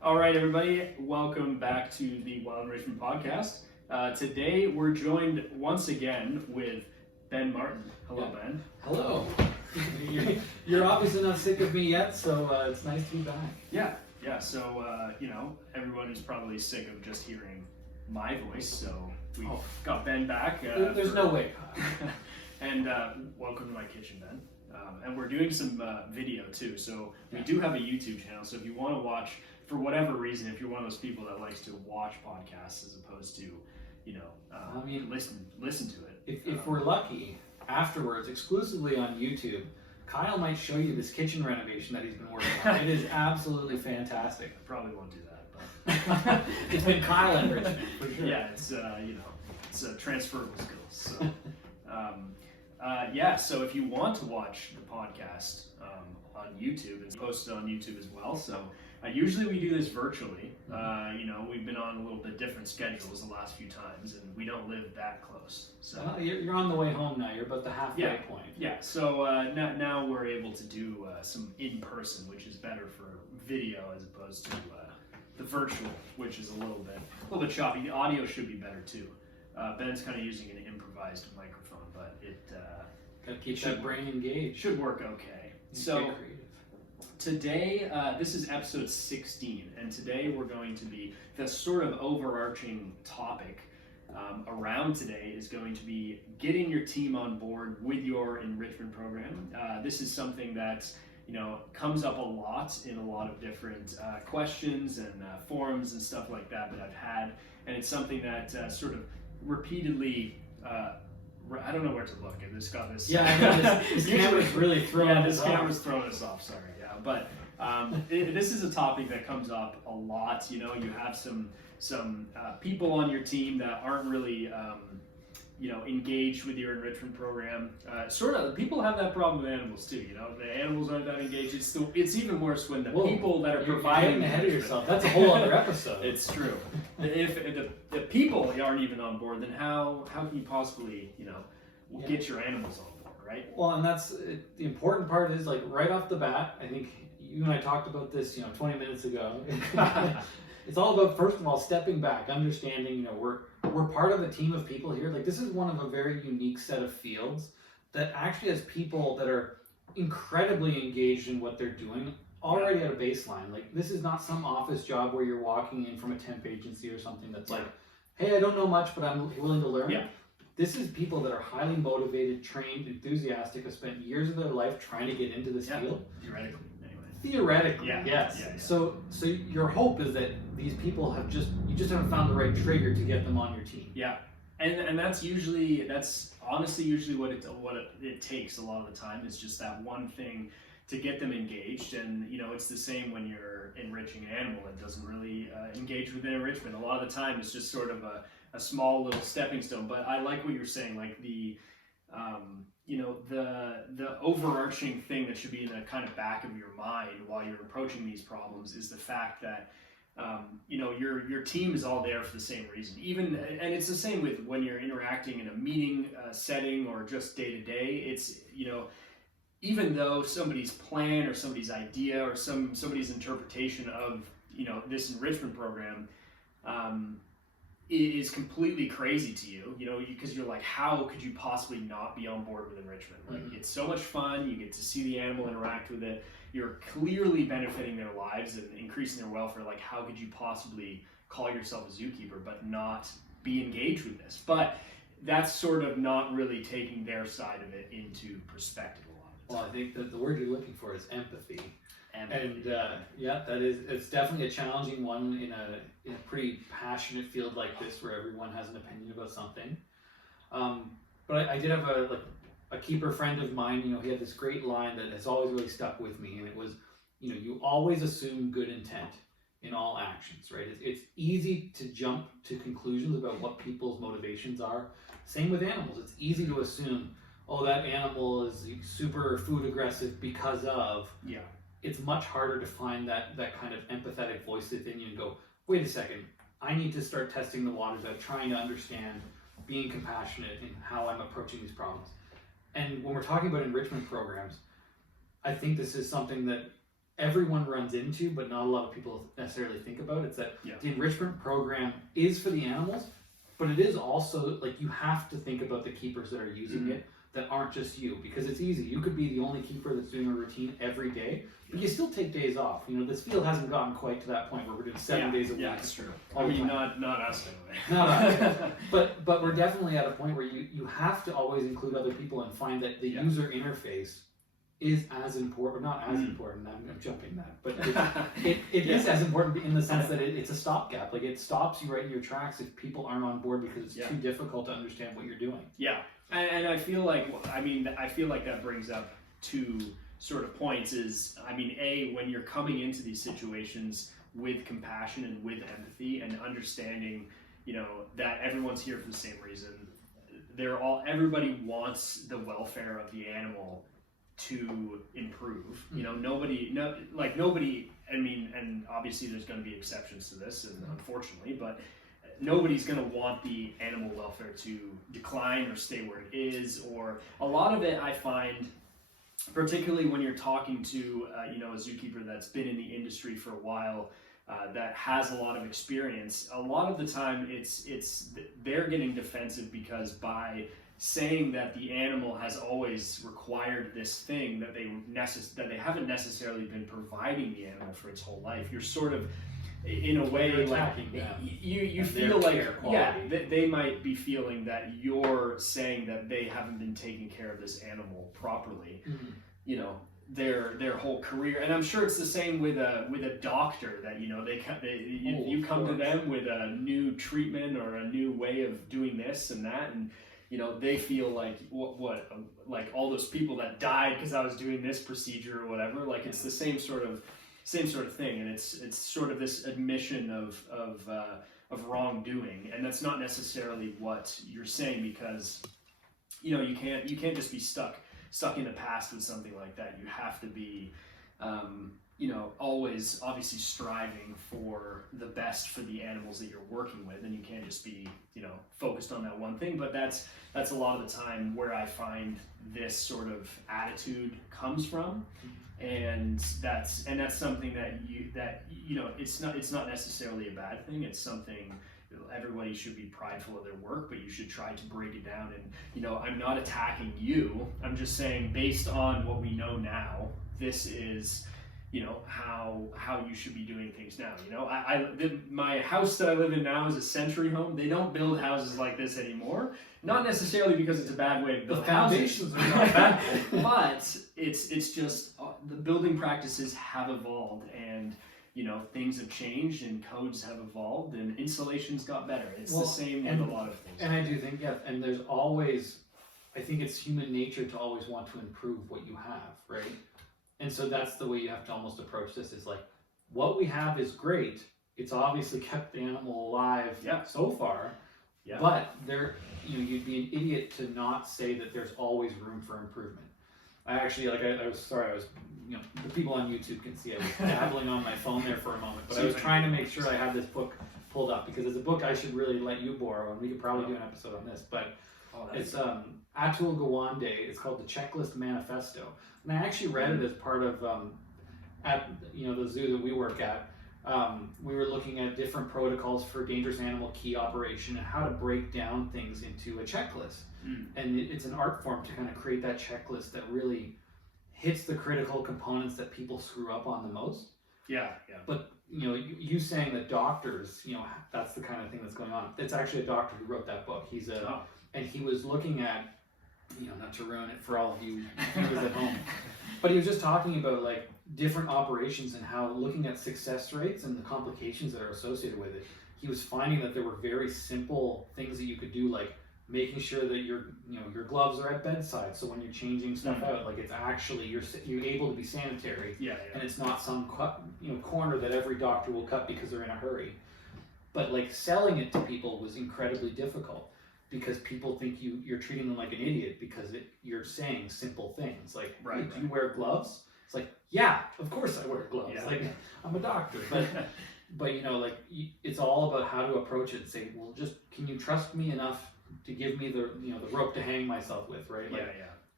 All right, everybody, welcome back to the Wild Enrichment podcast. Today we're joined once again with Ben Martin. Hello, Ben. Hello. You're obviously not sick of me yet, so it's nice to be back. Yeah. So, everyone is probably sick of just hearing my voice, so we got Ben back. There's no way. And welcome to my kitchen, Ben. And we're doing some video too, so we do have a YouTube channel, so if you want to watch, for whatever reason, if you're one of those people that likes to watch podcasts as opposed to, listen to it. If we're lucky, afterwards, exclusively on YouTube, Kyle might show you this kitchen renovation that he's been working on. It is absolutely fantastic. I probably won't do that, but it's been Kyle Enrichment for sure. Yeah, it's it's transferable skills. So. So if you want to watch the podcast on YouTube, it's posted on YouTube as well. So usually we do this virtually. We've been on a little bit different schedules the last few times, and we don't live that close. So you're on the way home now. You're about the halfway point. Yeah. So now we're able to do some in person, which is better for video as opposed to the virtual, which is a little bit choppy. The audio should be better too. Ben's kind of using an improvised microphone, but it gotta keep that brain engaged. Should work okay. So today, this is episode 16, and today we're going to be, the sort of overarching topic around today is going to be getting your team on board with your enrichment program. This is something that comes up a lot in a lot of different questions and forums and stuff like that I've had, and it's something that sort of repeatedly I don't know where to look. It's got this. Yeah, I know this camera's really throwing us off. This camera's throwing us off. Sorry. Yeah, but this is a topic that comes up a lot. You have some people on your team that aren't really engaged with your enrichment program. Sort of people have that problem with animals too. The animals aren't that engaged. It's even worse when the people that are providing. You're getting ahead of yourself. That's a whole other episode. It's true. If the people aren't even on board, then how can you possibly get your animals on board, right? Well, and that's the important part is, like, right off the bat. I think you and I talked about this 20 minutes ago. It's all about, first of all, stepping back, understanding we're part of a team of people here. Like, this is one of a very unique set of fields that actually has people that are incredibly engaged in what they're doing already at a baseline. Like, this is not some office job where you're walking in from a temp agency or something that's like, hey, I don't know much, but I'm willing to learn. Yeah. This is people that are highly motivated, trained, enthusiastic, have spent years of their life trying to get into this field. Theoretically, yes. Yeah. So your hope is that these people you just haven't found the right trigger to get them on your team. Yeah, and that's honestly usually what it takes a lot of the time, is just that one thing to get them engaged. And it's the same when you're enriching an animal that doesn't really engage with enrichment. A lot of the time it's just sort of a small little stepping stone. But I like what you're saying, like the overarching thing that should be in the kind of back of your mind while you're approaching these problems is the fact that your team is all there for the same reason. And it's the same with when you're interacting in a meeting setting or just day to day. It's even though somebody's plan or somebody's idea or somebody's interpretation of this enrichment program is completely crazy to you, because you're like, how could you possibly not be on board with enrichment? Like, it's so much fun. You get to see the animal interact with it. You're clearly benefiting their lives and increasing their welfare. Like, how could you possibly call yourself a zookeeper but not be engaged with this? But that's sort of not really taking their side of it into perspective a lot. Well, I think that the word you're looking for is empathy. And it's definitely a challenging one in a pretty passionate field like this, where everyone has an opinion about something. But I did have a keeper friend of mine. He had this great line that has always really stuck with me, and it was, you always assume good intent in all actions, right? It's easy to jump to conclusions about what people's motivations are. Same with animals. It's easy to assume, oh, that animal is super food aggressive because of. Yeah. It's much harder to find that kind of empathetic voice within you and go, wait a second, I need to start testing the waters out, trying to understand, being compassionate in how I'm approaching these problems. And when we're talking about enrichment programs, I think this is something that everyone runs into, but not a lot of people necessarily think about. It's that the enrichment program is for the animals, but it is also like you have to think about the keepers that are using it that aren't just you, because it's easy. You could be the only keeper that's doing a routine every day, but you still take days off. You know, this field hasn't gotten quite to that point where we're doing 7 days a week. Yeah, that's true. I mean, not us anyway. Not us. But we're definitely at a point where you have to always include other people and find that the user interface is as important, or not as important, I'm jumping that, but it is as important in the sense that it's a stopgap. Like, it stops you right in your tracks if people aren't on board because it's too difficult to understand what you're doing. Yeah, and I feel like, I feel like that brings up two sort of points is, I mean, A, when you're coming into these situations with compassion and with empathy and understanding, you know, that everyone's here for the same reason. Everybody wants the welfare of the animal to improve. You know, nobody, I mean, and obviously there's going to be exceptions to this, and unfortunately, but nobody's going to want the animal welfare to decline or stay where it is. Or a lot of it, I find, particularly when you're talking to you know, a zookeeper that's been in the industry for a while, that has a lot of experience, a lot of the time they're getting defensive because by saying that the animal has always required this thing that they haven't necessarily been providing the animal for its whole life, you're sort of, in a way, like you feel like they might be feeling that you're saying that they haven't been taking care of this animal properly. You know, their whole career, and I'm sure it's the same with a doctor, that, you know, you come to them with a new treatment or a new way of doing this and that, and you know, they feel like like all those people that died because I was doing this procedure or whatever. Like, it's the same sort of thing, and it's sort of this admission of wrongdoing, and that's not necessarily what you're saying, because, you know, you can't just be stuck in the past with something like that. You have to be you know, always obviously striving for the best for the animals that you're working with, and you can't just be, you know, focused on that one thing. But that's a lot of the time where I find this sort of attitude comes from, and that's something that you know, it's not necessarily a bad thing. It's something everybody should be prideful of their work, but you should try to break it down. And, you know, I'm not attacking you. I'm just saying, based on what we know now, this is, you know, how you should be doing things now. You know, my house that I live in now is a century home. They don't build houses like this anymore. Not necessarily because it's a bad way to build houses, but it's just the building practices have evolved, and, you know, things have changed and codes have evolved and insulation's got better. It's the same with a lot of things. And I do think, and there's always, I think it's human nature to always want to improve what you have, right? And so that's the way you have to almost approach this, is like, what we have is great. It's obviously kept the animal alive so far, but you'd be an idiot to not say that there's always room for improvement. I actually, I was, you know, the people on YouTube can see I was dabbling on my phone there for a moment, but I was trying to make sure I had this book pulled up, because it's a book I should really let you borrow, and we could probably do an episode on this, but it's Atul Gawande. It's called The Checklist Manifesto, and I actually read it as part of at, you know, the zoo that we work at. We were looking at different protocols for dangerous animal key operation and how to break down things into a checklist. And it's an art form to kind of create that checklist that really hits the critical components that people screw up on the most. But, you know, you saying that doctors, you know, that's the kind of thing that's going on. It's actually a doctor who wrote that book. He's and he was looking at, you know, not to ruin it for all of you viewers at home, but he was just talking about, like, different operations and how, looking at success rates and the complications that are associated with it, he was finding that there were very simple things that you could do, like making sure that your gloves are at bedside, so when you're changing stuff out, like, it's actually you're able to be sanitary, and it's not some corner that every doctor will cut because they're in a hurry. But, like, selling it to people was incredibly difficult, because people think you're treating them like an idiot because you're saying simple things like, hey, do you wear gloves? It's like, yeah, of course I wear gloves. Like, I'm a doctor, but you know, like, it's all about how to approach it and say, well, just, can you trust me enough to give me the rope to hang myself with, right? Like,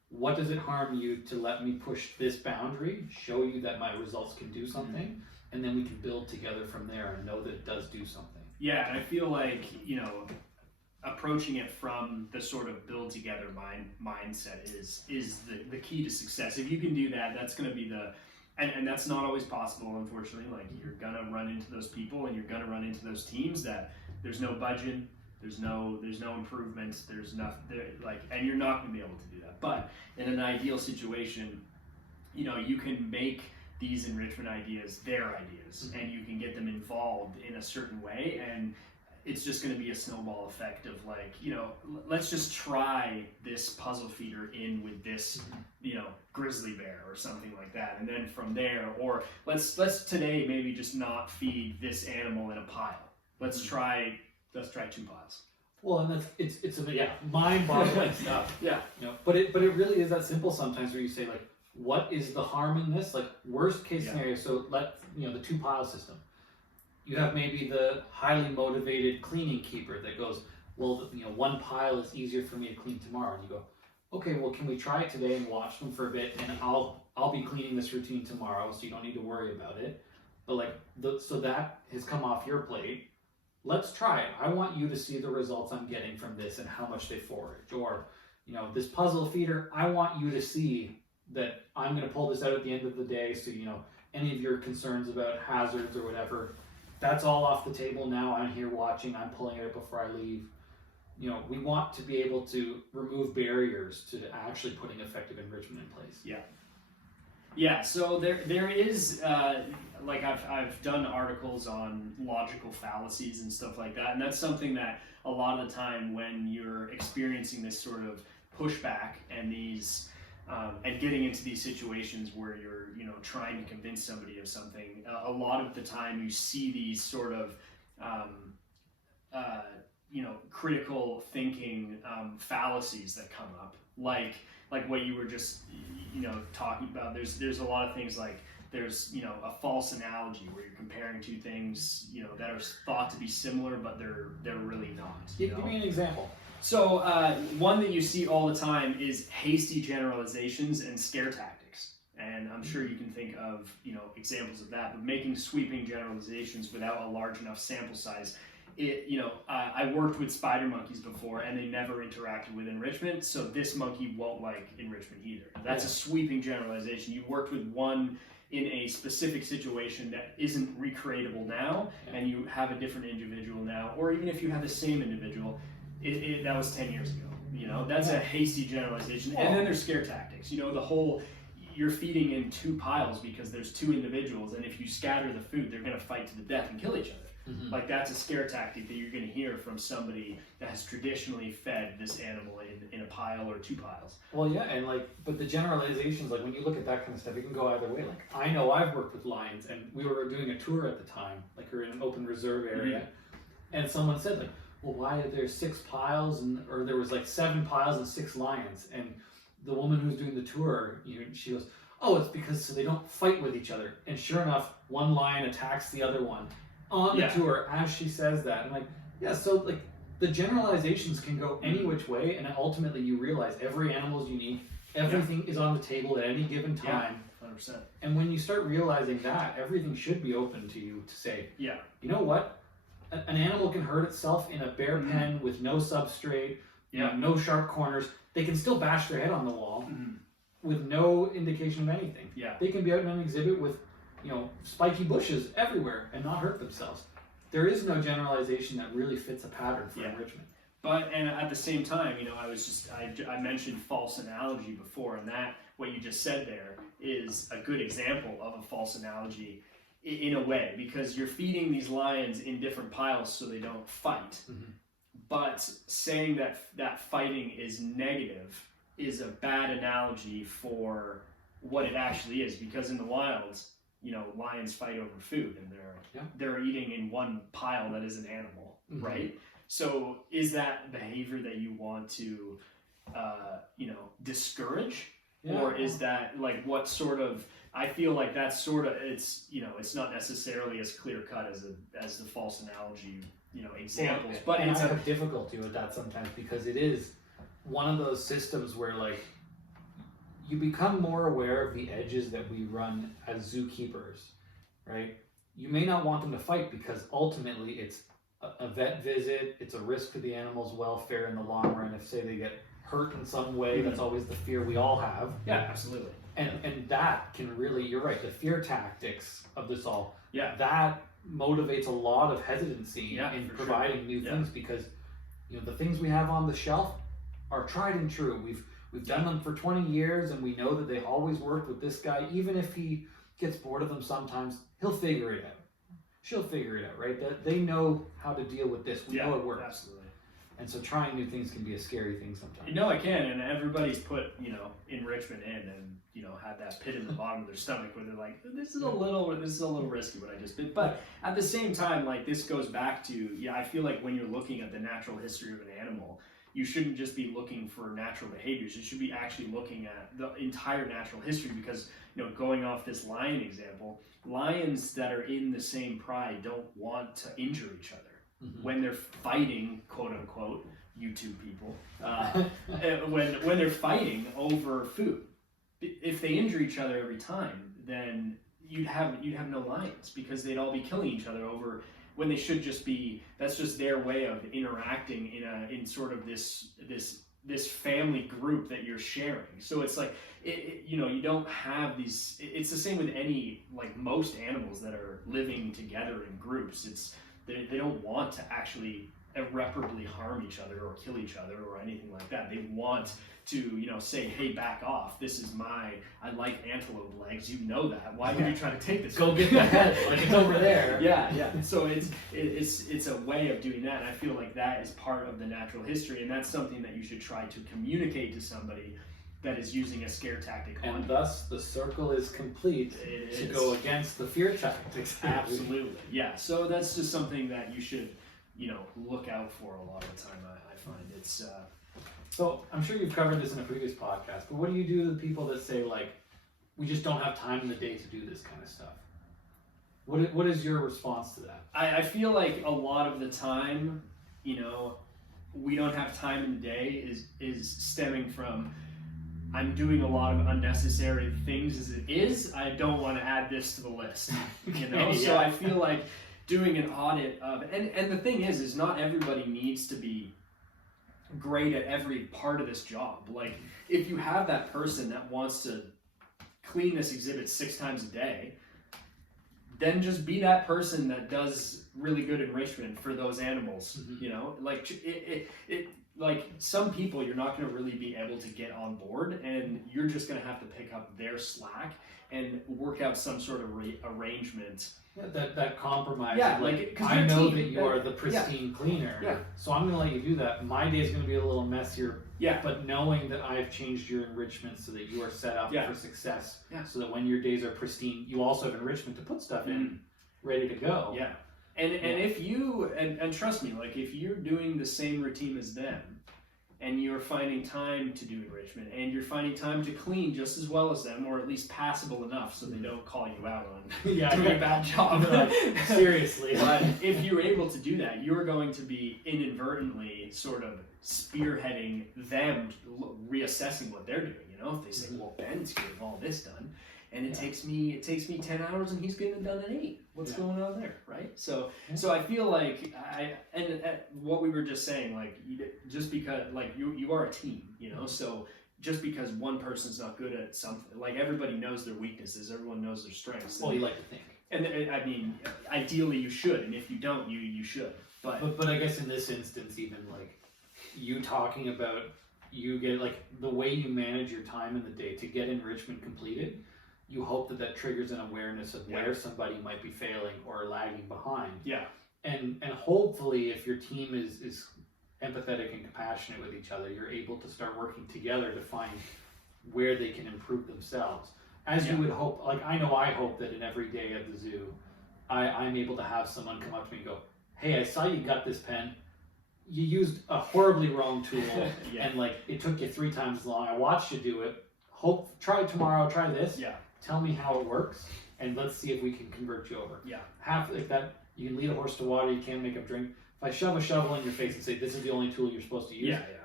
what does it harm you to let me push this boundary, show you that my results can do something, and then we can build together from there and know that it does do something. Yeah, and I feel like, approaching it from the sort of build together mindset is the key to success. If you can do that, that's going to be and that's not always possible, unfortunately. Like, you're gonna run into those people, and you're gonna run into those teams that there's no budgeting, there's no improvements, there's nothing and you're not gonna be able to do that. But in an ideal situation, you can make these enrichment ideas their ideas, and you can get them involved in a certain way, and it's just going to be a snowball effect of let's just try this puzzle feeder in with this grizzly bear or something like that, and then from there, or let's today maybe just not feed this animal in a pile. Let's try 2 piles. Well, and it's mind-boggling stuff. Yeah. But it really is that simple sometimes, where you say, like, what is the harm in this? Like, worst case scenario. So the 2 pile system. You have maybe the highly motivated cleaning keeper that goes, well, 1 pile is easier for me to clean tomorrow. And you go, okay, well, can we try it today and watch them for a bit, and I'll be cleaning this routine tomorrow, so you don't need to worry about it. But so that has come off your plate. Let's try it. I want you to see the results I'm getting from this and how much they forage. Or, this puzzle feeder, I want you to see that I'm going to pull this out at the end of the day, so any of your concerns about hazards or whatever, that's all off the table now. I'm here watching, I'm pulling it out before I leave. We want to be able to remove barriers to actually putting effective enrichment in place. Yeah, so there is, I've done articles on logical fallacies and stuff like that, and that's something that a lot of the time when you're experiencing this sort of pushback and these and getting into these situations where you're trying to convince somebody of something, a lot of the time you see these sort of critical thinking fallacies that come up, like what you were just talking about. There's a lot of things, like there's a false analogy where you're comparing 2 things that are thought to be similar, but they're really not. Give me an example. So one that you see all the time is hasty generalizations and scare tactics. And I'm sure you can think of examples of that, but making sweeping generalizations without a large enough sample size. I worked with spider monkeys before, and they never interacted with enrichment, so this monkey won't like enrichment either. That's a sweeping generalization. You worked with one in a specific situation that isn't recreatable now, and you have a different individual now, or even if you have the same individual, that was 10 years ago. That's a hasty generalization. And then there's scare tactics. The whole, you're feeding in 2 piles because there's 2 individuals, and if you scatter the food, they're going to fight to the death and kill each other. Like, that's a scare tactic that you're going to hear from somebody that has traditionally fed this animal in a pile or 2 piles. Well, yeah, and but the generalizations, when you look at that kind of stuff, it can go either way. I know I've worked with lions, and we were doing a tour at the time, we were in an open reserve area, and someone said, well, why are there 6 piles, or there was 7 piles and 6 lions? And the woman who was doing the tour, she goes, oh, it's because so they don't fight with each other. And sure enough, one lion attacks the other one on the tour as she says that. I'm so the generalizations can go any which way, and ultimately you realize every animal is unique, everything is on the table at any given time. 100%. And when you start realizing that, everything should be open to you to say, you know what? An animal can hurt itself in a bear pen with no substrate, no sharp corners. They can still bash their head on the wall with no indication of anything. They can be out in an exhibit with, spiky bushes everywhere and not hurt themselves. There is no generalization that really fits a pattern for enrichment. But, and at the same time, I mentioned false analogy before, and that, what you just said there, is a good example of a false analogy in a way, because you're feeding these lions in different piles so they don't fight. But saying that fighting is negative is a bad analogy for what it actually is, because in the wilds, lions fight over food, and they're eating in one pile that is an animal, right? So is that behavior that you want to discourage? Or is that what sort of, I feel like that's sort of, it's not necessarily as clear cut as the false analogy examples, but and it's I have difficulty with that sometimes, because it is one of those systems where you become more aware of the edges that we run as zookeepers, right? You may not want them to fight because ultimately it's a vet visit, it's a risk to the animal's welfare in the long run. If, say, they get hurt in some way, that's always the fear we all have. Yeah, absolutely. And that can really, you're right, the fear tactics of this all, Yeah. that motivates a lot of hesitancy in providing new things, because the things we have on the shelf are tried and true. We've done them for 20 years, and we know that they always worked with this guy. Even if he gets bored of them sometimes, he'll figure it out. She'll figure it out, right? That they know how to deal with this. We know it works. Absolutely. And so trying new things can be a scary thing sometimes. It can, and everybody's put, enrichment in and, had that pit in the bottom of their stomach where they're like, this is a little risky what I just did. But at the same time, like, this goes back to, I feel like when you're looking at the natural history of an animal, you shouldn't just be looking for natural behaviors. You should be actually looking at the entire natural history, because, going off this lion example, lions that are in the same pride don't want to injure each other. When they're fighting, quote unquote, YouTube people, when they're fighting over food, if they injure each other every time, then you'd have no lions, because they'd all be killing each other over, when they should just be, that's just their way of interacting in sort of this family group that you're sharing. So it's like, you don't have these, it's the same with most animals that are living together in groups. They don't want to actually irreparably harm each other or kill each other or anything like that. They want to, say, hey, back off. This is I like antelope legs. You know that. Why are you trying to take this? Go get the head. Like, it's over there. Yeah. So it's a way of doing that. And I feel like that is part of the natural history, and that's something that you should try to communicate to somebody that is using a scare tactic on you. And thus the circle is complete to go against the fear tactics. Absolutely. Yeah. So that's just something that you should, look out for a lot of the time. I find it's. So I'm sure you've covered this in a previous podcast, but what do you do to the people that say, like, we just don't have time in the day to do this kind of stuff? What is your response to that? I feel like a lot of the time, we don't have time in the day is stemming from, I'm doing a lot of unnecessary things as it is. I don't want to add this to the list, So I feel like doing an audit of, and the thing is not everybody needs to be great at every part of this job. Like, if you have that person that wants to clean this exhibit 6 times a day, then just be that person that does really good enrichment for those animals. Like some people you're not going to really be able to get on board, and you're just going to have to pick up their slack and work out some sort of arrangement. Yeah, that compromise. Yeah, I know that you are the pristine cleaner, so I'm going to let you do that. My day is going to be a little messier, but knowing that I've changed your enrichment so that you are set up for success, so that when your days are pristine, you also have enrichment to put stuff in, ready to go. Yeah, and if you, and trust me, like, if you're doing the same routine as them, and you're finding time to do enrichment, and you're finding time to clean just as well as them, or at least passable enough so they don't call you out on doing a bad job. Seriously. But if you're able to do that, you're going to be inadvertently sort of spearheading them reassessing what they're doing. If they say, well, Ben's getting all this done, and it takes me 10 hours and he's getting it done in 8. What's going on there, right? So I feel like what we were just saying, like, just because, like, you are a team, so just because one person's not good at something, like, everybody knows their weaknesses, everyone knows their strengths. Well, you like to think. And I mean, ideally you should, and if you don't, you should. But I guess in this instance, even like you talking about, you get, like, the way you manage your time in the day to get enrichment completed, you hope that triggers an awareness of where somebody might be failing or lagging behind. Yeah. And hopefully, if your team is empathetic and compassionate with each other, you're able to start working together to find where they can improve themselves. As you would hope, like, I hope that in every day at the zoo, I'm able to have someone come up to me and go, hey, I saw you got this pen. You used a horribly wrong tool, and, like, it took you 3 times as long. I watched you do it. Try it tomorrow, try this. Yeah. Tell me how it works, and let's see if we can convert you over. Yeah. Like that, you can lead a horse to water, you can't make him drink. If I shove a shovel in your face and say, this is the only tool you're supposed to use,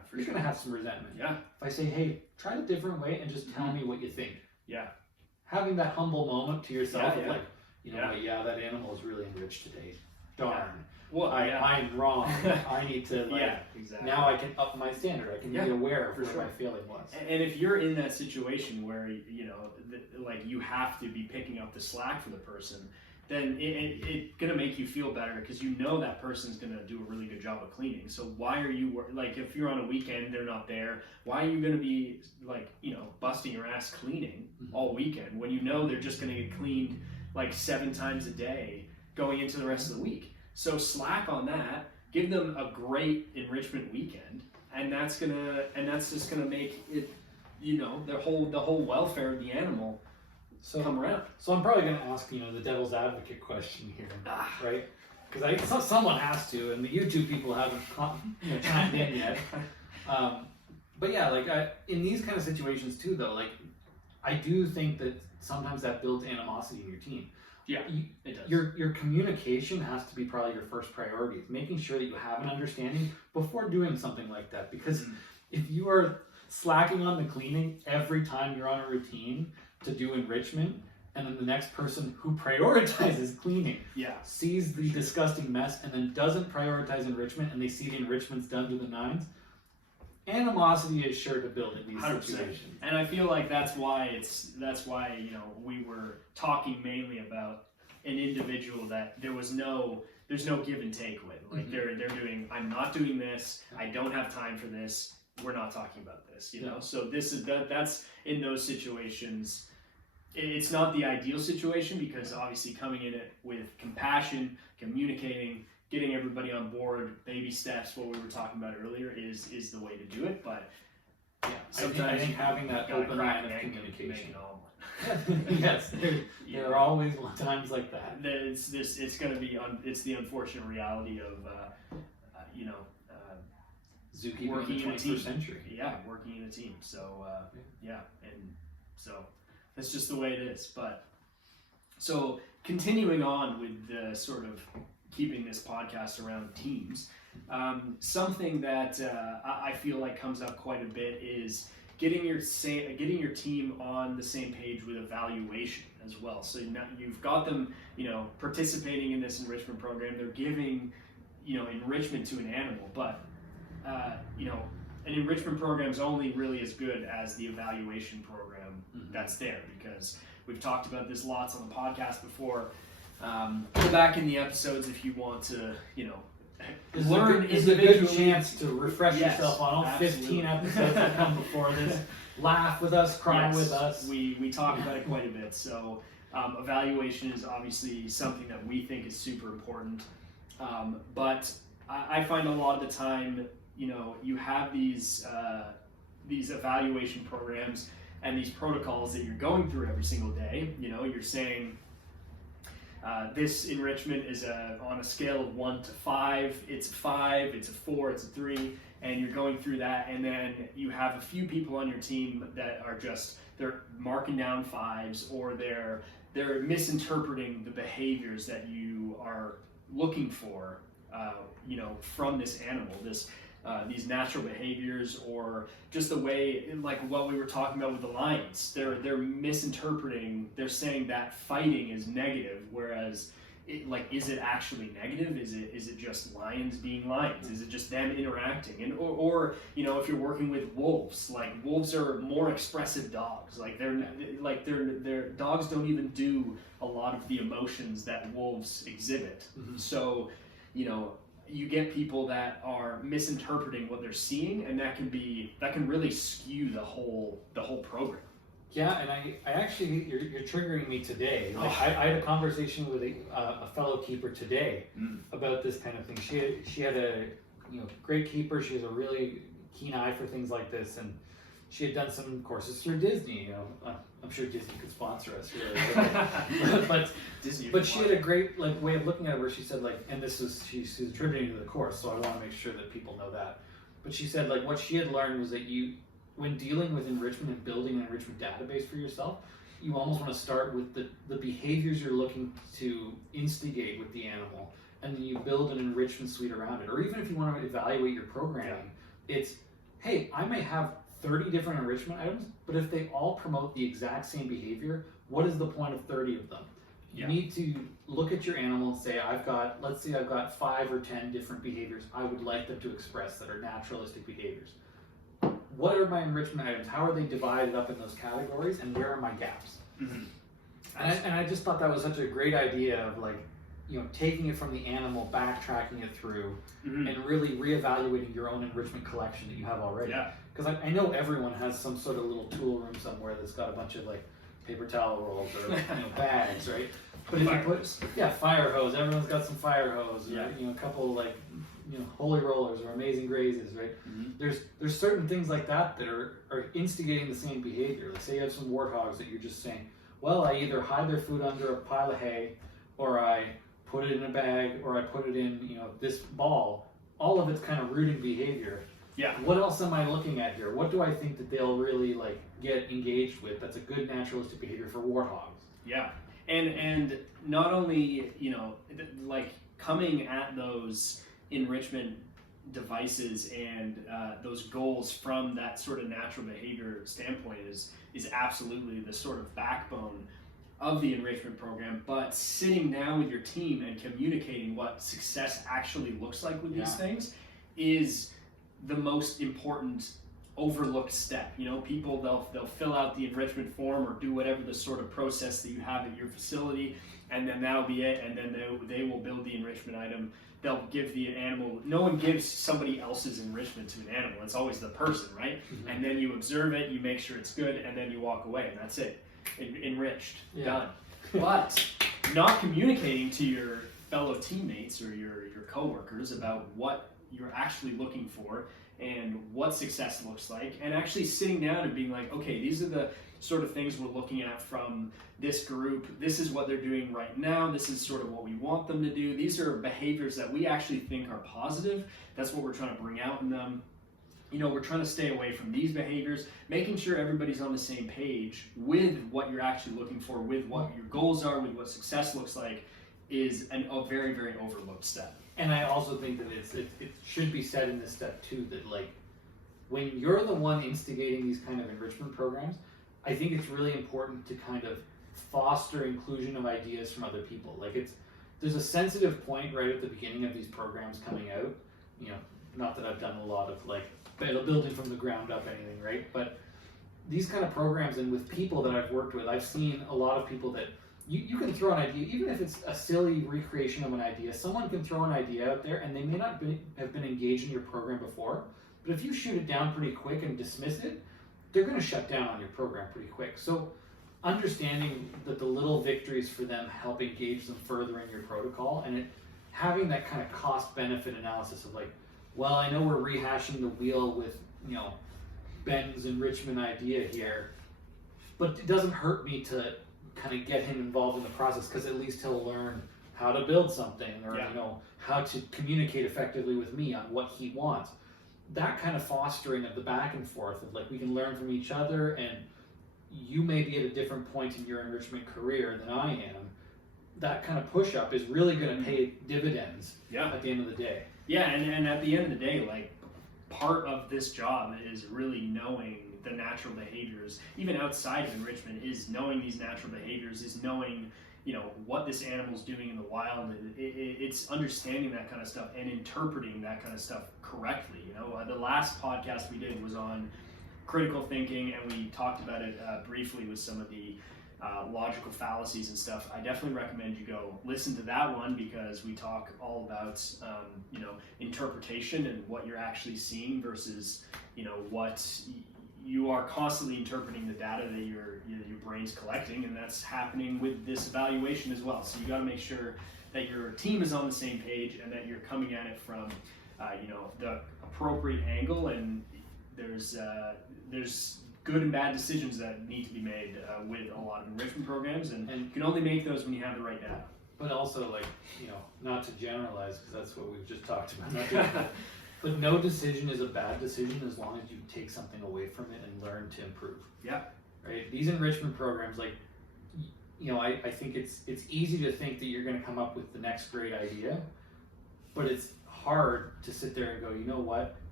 you're going to have some resentment. Yeah. If I say, hey, try it a different way and just tell me what you think. Yeah. Having that humble moment to yourself of like, you know, that animal is really enriched today. Darn. Well, I'm wrong. I need to, like, exactly. Now I can up my standard. I can be aware of what my feeling was. And if you're in that situation where, you know, like you have to be picking up the slack for the person, then it's going to make you feel better because you know that person's going to do a really good job of cleaning. So why are you, like, if you're on a weekend, they're not there, why are you going to be, like, you know, busting your ass cleaning all weekend when you know they're just going to get cleaned like 7 times a day going into the rest of the week? So slack on that, give them a great enrichment weekend, and that's just gonna make it, you know, the whole welfare of the animal come around. So I'm probably gonna ask, you know, the devil's advocate question here, right? Because someone has to, and the YouTube people haven't chimed in yet. But yeah, like in these kind of situations too, though, like I do think that sometimes that builds animosity in your team. Yeah, it does. Your communication has to be probably your first priority. It's making sure that you have an understanding before doing something like that. Because if you are slacking on the cleaning every time you're on a routine to do enrichment, and then the next person who prioritizes cleaning sees the disgusting mess and then doesn't prioritize enrichment, and they see the enrichment's done to the nines, animosity is sure to build in these 100%. situations. And I feel like that's why you know, we were talking mainly about an individual that there's no give and take with. Like they're doing, I'm not doing this, I don't have time for this, we're not talking about this, you know. So that's in those situations. It's not the ideal situation because obviously coming in it with compassion, communicating, getting everybody on board, baby steps, what we were talking about earlier, is the way to do it. But sometimes I think having that open line of communication. Yes, there are always times like that. It's going to be it's the unfortunate reality of you know, zookeeping working in the 21st century. Yeah, working in a team. So and so that's just the way it is. But so continuing on with the sort of keeping this podcast around teams, something that I feel like comes up quite a bit is getting your team on the same page with evaluation as well. So now you've got them, you know, participating in this enrichment program. They're giving, you know, enrichment to an animal, but you know, an enrichment program is only really as good as the evaluation program that's there, because we've talked about this lots on the podcast before. Go back in the episodes if you want to, you know, learn is a good chance to refresh yourself on all 15 episodes that come before this. Laugh with us, cry with us. We talk about it quite a bit. So evaluation is obviously something that we think is super important. But I find a lot of the time, you know, you have these evaluation programs and these protocols that you're going through every single day. You know, you're saying, this enrichment is on a scale of 1 to 5. It's a 5, it's a 4, it's a 3, and you're going through that, and then you have a few people on your team that are they're marking down 5s, or they're misinterpreting the behaviors that you are looking for, you know, from this animal, these natural behaviors, or just the way, like what we were talking about with the lions. They're misinterpreting. They're saying that fighting is negative, whereas is it actually negative? Is it just lions being lions? Is it just them interacting? And or you know, if you're working with wolves, like wolves are more expressive dogs. Their dogs don't even do a lot of the emotions that wolves exhibit. So, you know, you get people that are misinterpreting what they're seeing, and that can really skew the whole program. Yeah, and I actually, you're triggering me today. Like, I had a conversation with a fellow keeper today about this kind of thing. She had a great keeper. She has a really keen eye for things like this, and she had done some courses through Disney. You know, I'm sure Disney could sponsor us, really. but she had a great way of looking at it, where she said and she's attributing to the course, so I want to make sure that people know that. But she said what she had learned was that when dealing with enrichment and building an enrichment database for yourself, you almost want to start with the behaviors you're looking to instigate with the animal, and then you build an enrichment suite around it. Or even if you want to evaluate your programming, it's hey, I may have 30 different enrichment items, but if they all promote the exact same behavior, what is the point of 30 of them? You need to look at your animal and say, let's say I've got 5 or 10 different behaviors I would like them to express that are naturalistic behaviors. What are my enrichment items? How are they divided up in those categories, and where are my gaps? Mm-hmm. And I just thought that was such a great idea of like, taking it from the animal, backtracking it through, and really reevaluating your own enrichment collection that you have already. Yeah. Because I know everyone has some sort of little tool room somewhere that's got a bunch of like paper towel rolls or bags, right? But if you put fire hose, everyone's got some fire hose, or a couple like holy rollers or amazing grazes, right? There's certain things like that are instigating the same behavior. Like say you have some warthogs that you're just saying, well, I either hide their food under a pile of hay, or I put it in a bag, or I put it in this ball. All of it's kind of rooting behavior. Yeah. What else am I looking at here? What do I think that they'll really like get engaged with? That's a good naturalistic behavior for warthogs. Yeah, and not only like coming at those enrichment devices and those goals from that sort of natural behavior standpoint is absolutely the sort of backbone of the enrichment program. But sitting down with your team and communicating what success actually looks like with these things is the most important overlooked step. People they'll fill out the enrichment form or do whatever the sort of process that you have at your facility, and then that'll be it, and then they will build the enrichment item. They'll give the animal, no one gives somebody else's enrichment to an animal. It's always the person, right? And then you observe it, you make sure it's good, and then you walk away, and that's it. Enriched, done. But not communicating to your fellow teammates or your coworkers about what you're actually looking for and what success looks like, and actually sitting down and being like, okay, these are the sort of things we're looking at from this group. This is what they're doing right now. This is sort of what we want them to do. These are behaviors that we actually think are positive. That's what we're trying to bring out in them. We're trying to stay away from these behaviors, making sure everybody's on the same page with what you're actually looking for, with what your goals are, with what success looks like, is a very, very overlooked step. And I also think that it should be said in this step too, that like when you're the one instigating these kind of enrichment programs, I think it's really important to kind of foster inclusion of ideas from other people. Like there's a sensitive point right at the beginning of these programs coming out. Not that I've done a lot of like building from the ground up anything, right? But these kind of programs, and with people that I've worked with, I've seen a lot of people that you can throw an idea, even if it's a silly recreation of an idea. Someone can throw an idea out there and they may not have been engaged in your program before, but if you shoot it down pretty quick and dismiss it, they're going to shut down on your program pretty quick. So understanding that the little victories for them help engage them further in your protocol, and having that kind of cost-benefit analysis of like, well, I know we're rehashing the wheel with Ben's enrichment idea here, but it doesn't hurt me to kind of get him involved in the process, because at least he'll learn how to build something, or how to communicate effectively with me on what he wants. That kind of fostering of the back and forth of like, we can learn from each other, and you may be at a different point in your enrichment career than I am. That kind of push up is really going to pay dividends at the end of the day. Yeah, and at the end of the day, like, part of this job is really knowing the natural behaviors, even outside of enrichment, is knowing these natural behaviors, is knowing, what this animal's doing in the wild. It's understanding that kind of stuff and interpreting that kind of stuff correctly. The last podcast we did was on critical thinking, and we talked about it briefly with some of the logical fallacies and stuff. I definitely recommend you go listen to that one, because we talk all about interpretation and what you're actually seeing versus what you are constantly interpreting the data that your brain's collecting, and that's happening with this evaluation as well. So you got to make sure that your team is on the same page and that you're coming at it from the appropriate angle, and there's good and bad decisions that need to be made with a lot of enrichment programs, and you can only make those when you have the right data. But also, like, not to generalize, because that's what we've just talked about. But no decision is a bad decision as long as you take something away from it and learn to improve. Yeah. Right? These enrichment programs, like, I think it's easy to think that you're going to come up with the next great idea, but it's hard to sit there and go, you know what?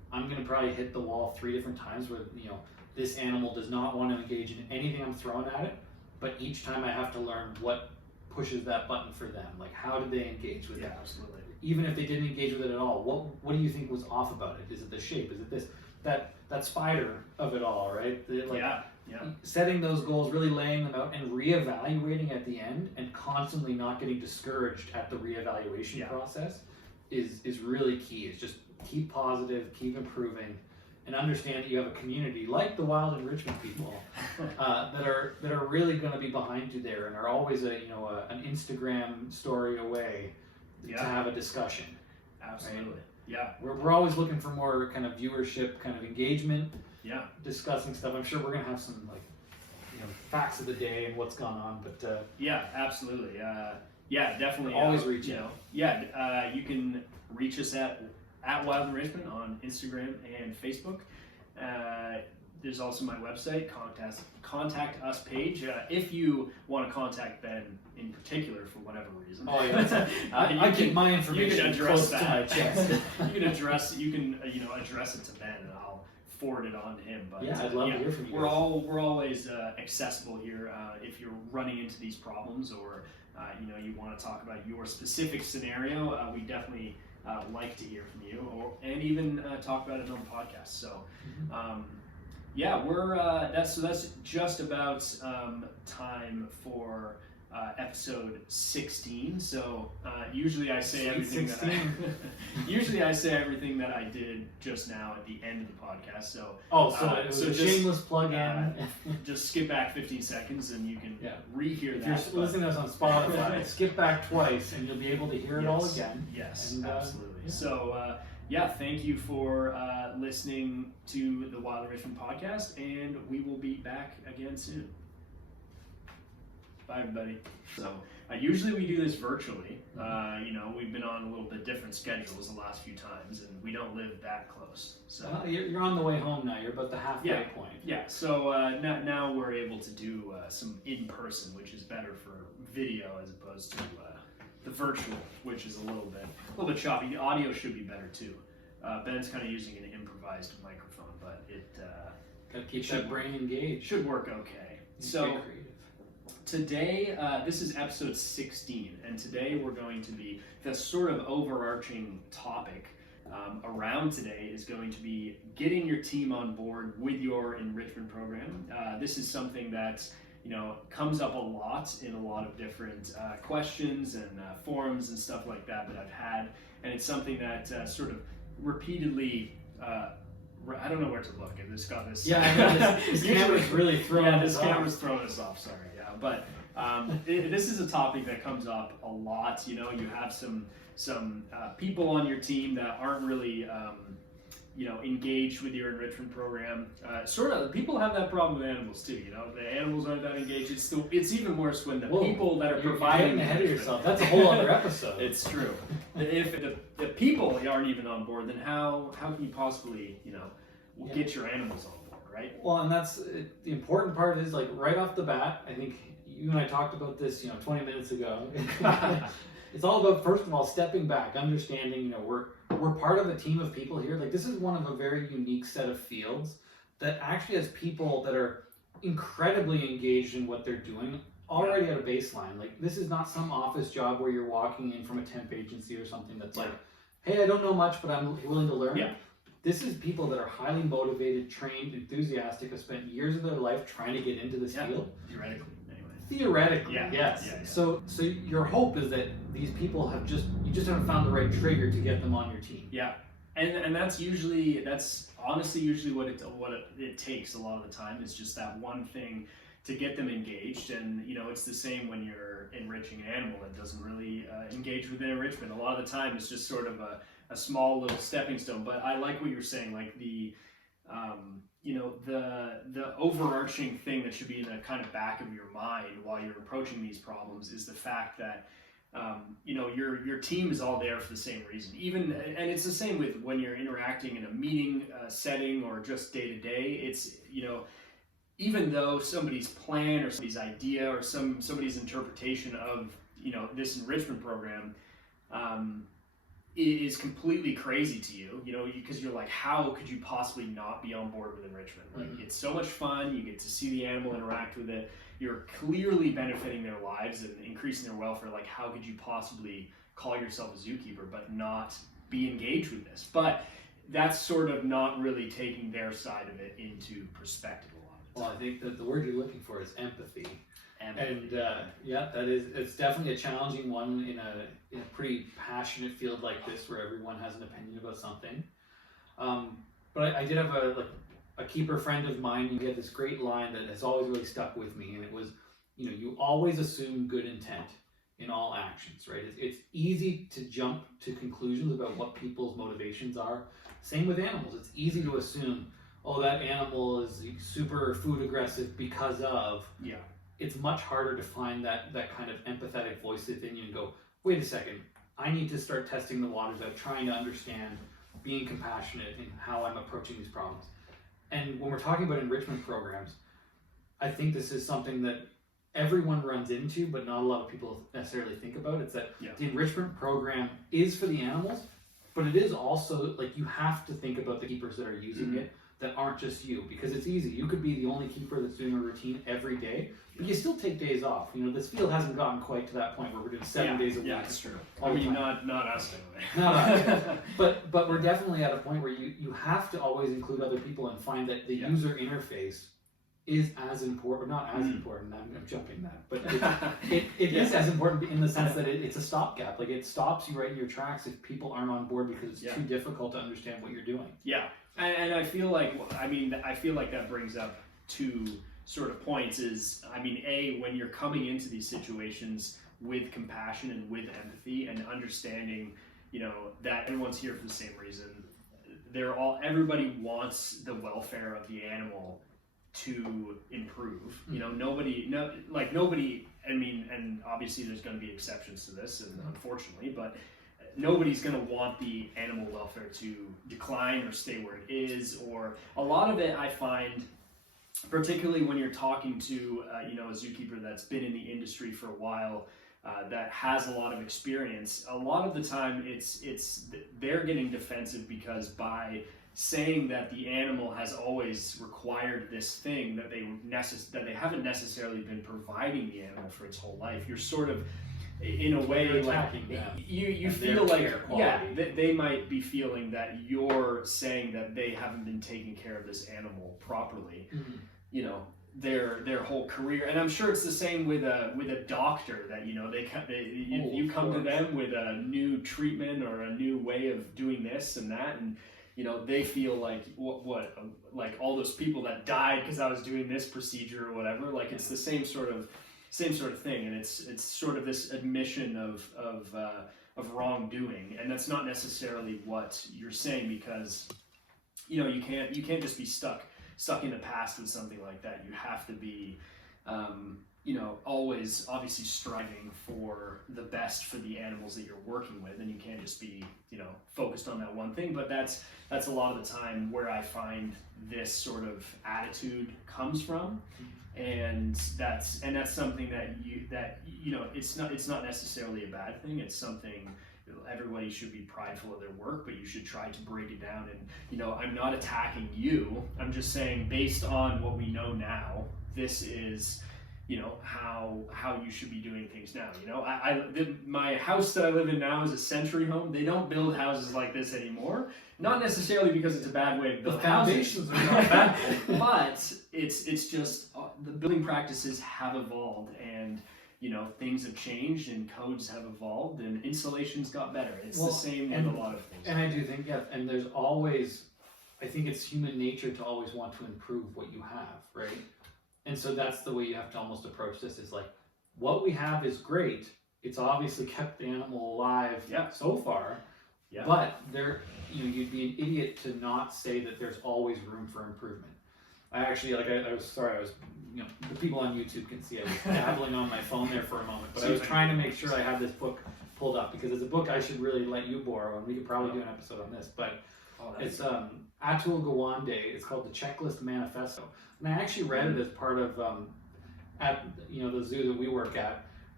I'm going to probably hit the wall 3 different times where, you know, this animal does not want to engage in anything I'm throwing at it, but each time I have to learn what pushes that button for them. Like, how did they engage with it? Absolutely. Even if they didn't engage with it at all, what do you think was off about it? Is it the shape? Is it this? That spider of it all, right? Setting those goals, really laying them out, and reevaluating at the end, and constantly not getting discouraged at the reevaluation process is really key. It's just keep positive, keep improving, and understand that you have a community like the Wild Enrichment people that are really going to be behind you there, and are always an Instagram story away to have a discussion. Absolutely. Right? Yeah. We're always looking for more kind of viewership, kind of engagement. Yeah. Discussing stuff. I'm sure we're gonna have some facts of the day and what's gone on, but yeah, absolutely. Definitely. Always reach out. You can reach us at Wild Enrichment on Instagram and Facebook. There's also my website, contact us page. If you want to contact Ben in particular for whatever reason. Oh yeah, I keep my information close to my chest. You can address it to Ben, and I'll forward it on to him. But I'd love to hear from you. We're always accessible here. If you're running into these problems, or you want to talk about your specific scenario, we definitely like to hear from you, and even talk about it on the podcast. So. That's just about time for episode 16. So usually I say everything that I did just now at the end of the podcast. So it was a shameless plug in. Just skip back 15 seconds and you can rehear that. If you're listening to us on Spotify, skip back twice and you'll be able to hear it all again. Yes, absolutely. So. Thank you for listening to the Wild Enrichment podcast, and we will be back again soon. Bye, everybody. So, usually we do this virtually. We've been on a little bit different schedules the last few times, and we don't live that close. So you're on the way home now. You're about the halfway point. Yeah. So now we're able to do some in person, which is better for video as opposed to. The virtual, which is a little bit choppy. The audio should be better too. Ben's kind of using an improvised microphone, but it gotta keep that brain engaged. Should work okay. So today, this is episode 16, and today we're going to be the sort of overarching topic around today is going to be getting your team on board with your enrichment program. This is something that's comes up a lot in a lot of different questions and forums and stuff like that I've had, and it's something that sort of repeatedly. I don't know where to look. It's got this. This camera's really throwing us off. This camera's throwing us off. Sorry. But this is a topic that comes up a lot. You have some people on your team that aren't really. Engaged with your enrichment program. People have that problem with animals too. The animals aren't that engaged. It's even worse when the people that are providing. You're getting ahead of yourself. That's a whole other episode. It's true. If the people aren't even on board, then how can you possibly get your animals on board, right? Well, and that's the important part is right off the bat. I think you and I talked about this 20 minutes ago. It's all about, first of all, stepping back, understanding, we're part of a team of people here. This is one of a very unique set of fields that actually has people that are incredibly engaged in what they're doing already at a baseline. This is not some office job where you're walking in from a temp agency or something that's hey, I don't know much, but I'm willing to learn. Yeah. This is people that are highly motivated, trained, enthusiastic, have spent years of their life trying to get into this field. Theoretically, yes. Yeah. So your hope is that these people you just haven't found the right trigger to get them on your team. Yeah, and that's honestly usually what it takes a lot of the time is just that one thing to get them engaged. And it's the same when you're enriching an animal that doesn't really engage with enrichment. A lot of the time it's just sort of a small little stepping stone. But I like what you're saying, the overarching thing that should be in the kind of back of your mind while you're approaching these problems is the fact that your team is all there for the same reason. And it's the same with when you're interacting in a meeting setting or just day to day. It's even though somebody's plan or somebody's idea or somebody's interpretation of this enrichment program is completely crazy to you, because you're like, how could you possibly not be on board with enrichment? Like, it's so much fun. You get to see the animal interact with it. You're clearly benefiting their lives and increasing their welfare. Like, how could you possibly call yourself a zookeeper but not be engaged with this? But that's sort of not really taking their side of it into perspective a lot of the time. Well, I think that the word you're looking for is empathy. And it's definitely a challenging one in a pretty passionate field like this, where everyone has an opinion about something. But I did have a keeper friend of mine. He had this great line that has always really stuck with me, and it was, you always assume good intent in all actions, right? It's easy to jump to conclusions about what people's motivations are. Same with animals. It's easy to assume, oh, that animal is super food aggressive because of. Yeah. It's much harder to find that kind of empathetic voice within you and go, wait a second, I need to start testing the waters out, trying to understand, being compassionate in how I'm approaching these problems. And when we're talking about enrichment programs, I think this is something that everyone runs into, but not a lot of people necessarily think about. It's that the enrichment program is for the animals, but it is also, like, you have to think about the keepers that are using it, that aren't just you, because it's easy. You could be the only keeper that's doing a routine every day, but you still take days off. This field hasn't gotten quite to that point where we're doing 7 days a week. Yeah, that's true. I mean, not us anyway. Not us. But we're definitely at a point where you have to always include other people and find that the user interface is as important, or not as important, I'm jumping that, but it is as important in the sense that it's a stopgap. Like, it stops you right in your tracks if people aren't on board because it's too difficult to understand what you're doing. Yeah, and I feel like, that brings up two sort of points is, when you're coming into these situations with compassion and with empathy and understanding, that everyone's here for the same reason. Everybody wants the welfare of the animal to improve. Nobody, and obviously there's going to be exceptions to this, and unfortunately, but nobody's going to want the animal welfare to decline or stay where it is. Or a lot of it, I find, particularly when you're talking to a zookeeper that's been in the industry for a while, that has a lot of experience, a lot of the time they're getting defensive because by saying that the animal has always required this thing that they haven't necessarily been providing the animal for its whole life, you're sort of, in a way, like you feel like they might be feeling that you're saying that they haven't been taking care of this animal properly. Their whole career. And I'm sure it's the same with a doctor, that you come to them with a new treatment or a new way of doing this and that, and they feel like like all those people that died because I was doing this procedure or whatever. Like, it's the same sort of thing, and it's sort of this admission of wrongdoing, and that's not necessarily what you're saying, because you can't just be stuck in the past with something like that. You have to be always obviously striving for the best for the animals that you're working with, and you can't just be focused on that one thing. But that's a lot of the time where I find this sort of attitude comes from, and that's something that it's not necessarily a bad thing. It's something everybody should be prideful of their work, but you should try to break it down. And I'm not attacking you. I'm just saying, based on what we know now, this is how you should be doing things now. My house that I live in now is a century home. They don't build houses like this anymore. Not necessarily because it's a bad way to build houses, but it's just the building practices have evolved, and things have changed, and codes have evolved, and insulation's got better. It's the same with a lot of things. And I do think, and there's always, I think it's human nature to always want to improve what you have, right? And so that's the way you have to almost approach this, is like, what we have is great. It's obviously kept the animal alive so far, but you'd be an idiot to not say that there's always room for improvement. I actually, I was the people on YouTube can see I was dabbling on my phone there for a moment, but I was trying to make sure I had this book pulled up, because it's a book I should really let you borrow, and we could probably do an episode on this, but it's Atul Gawande. It's called The Checklist Manifesto, and I actually read it as part of at the zoo that we work at.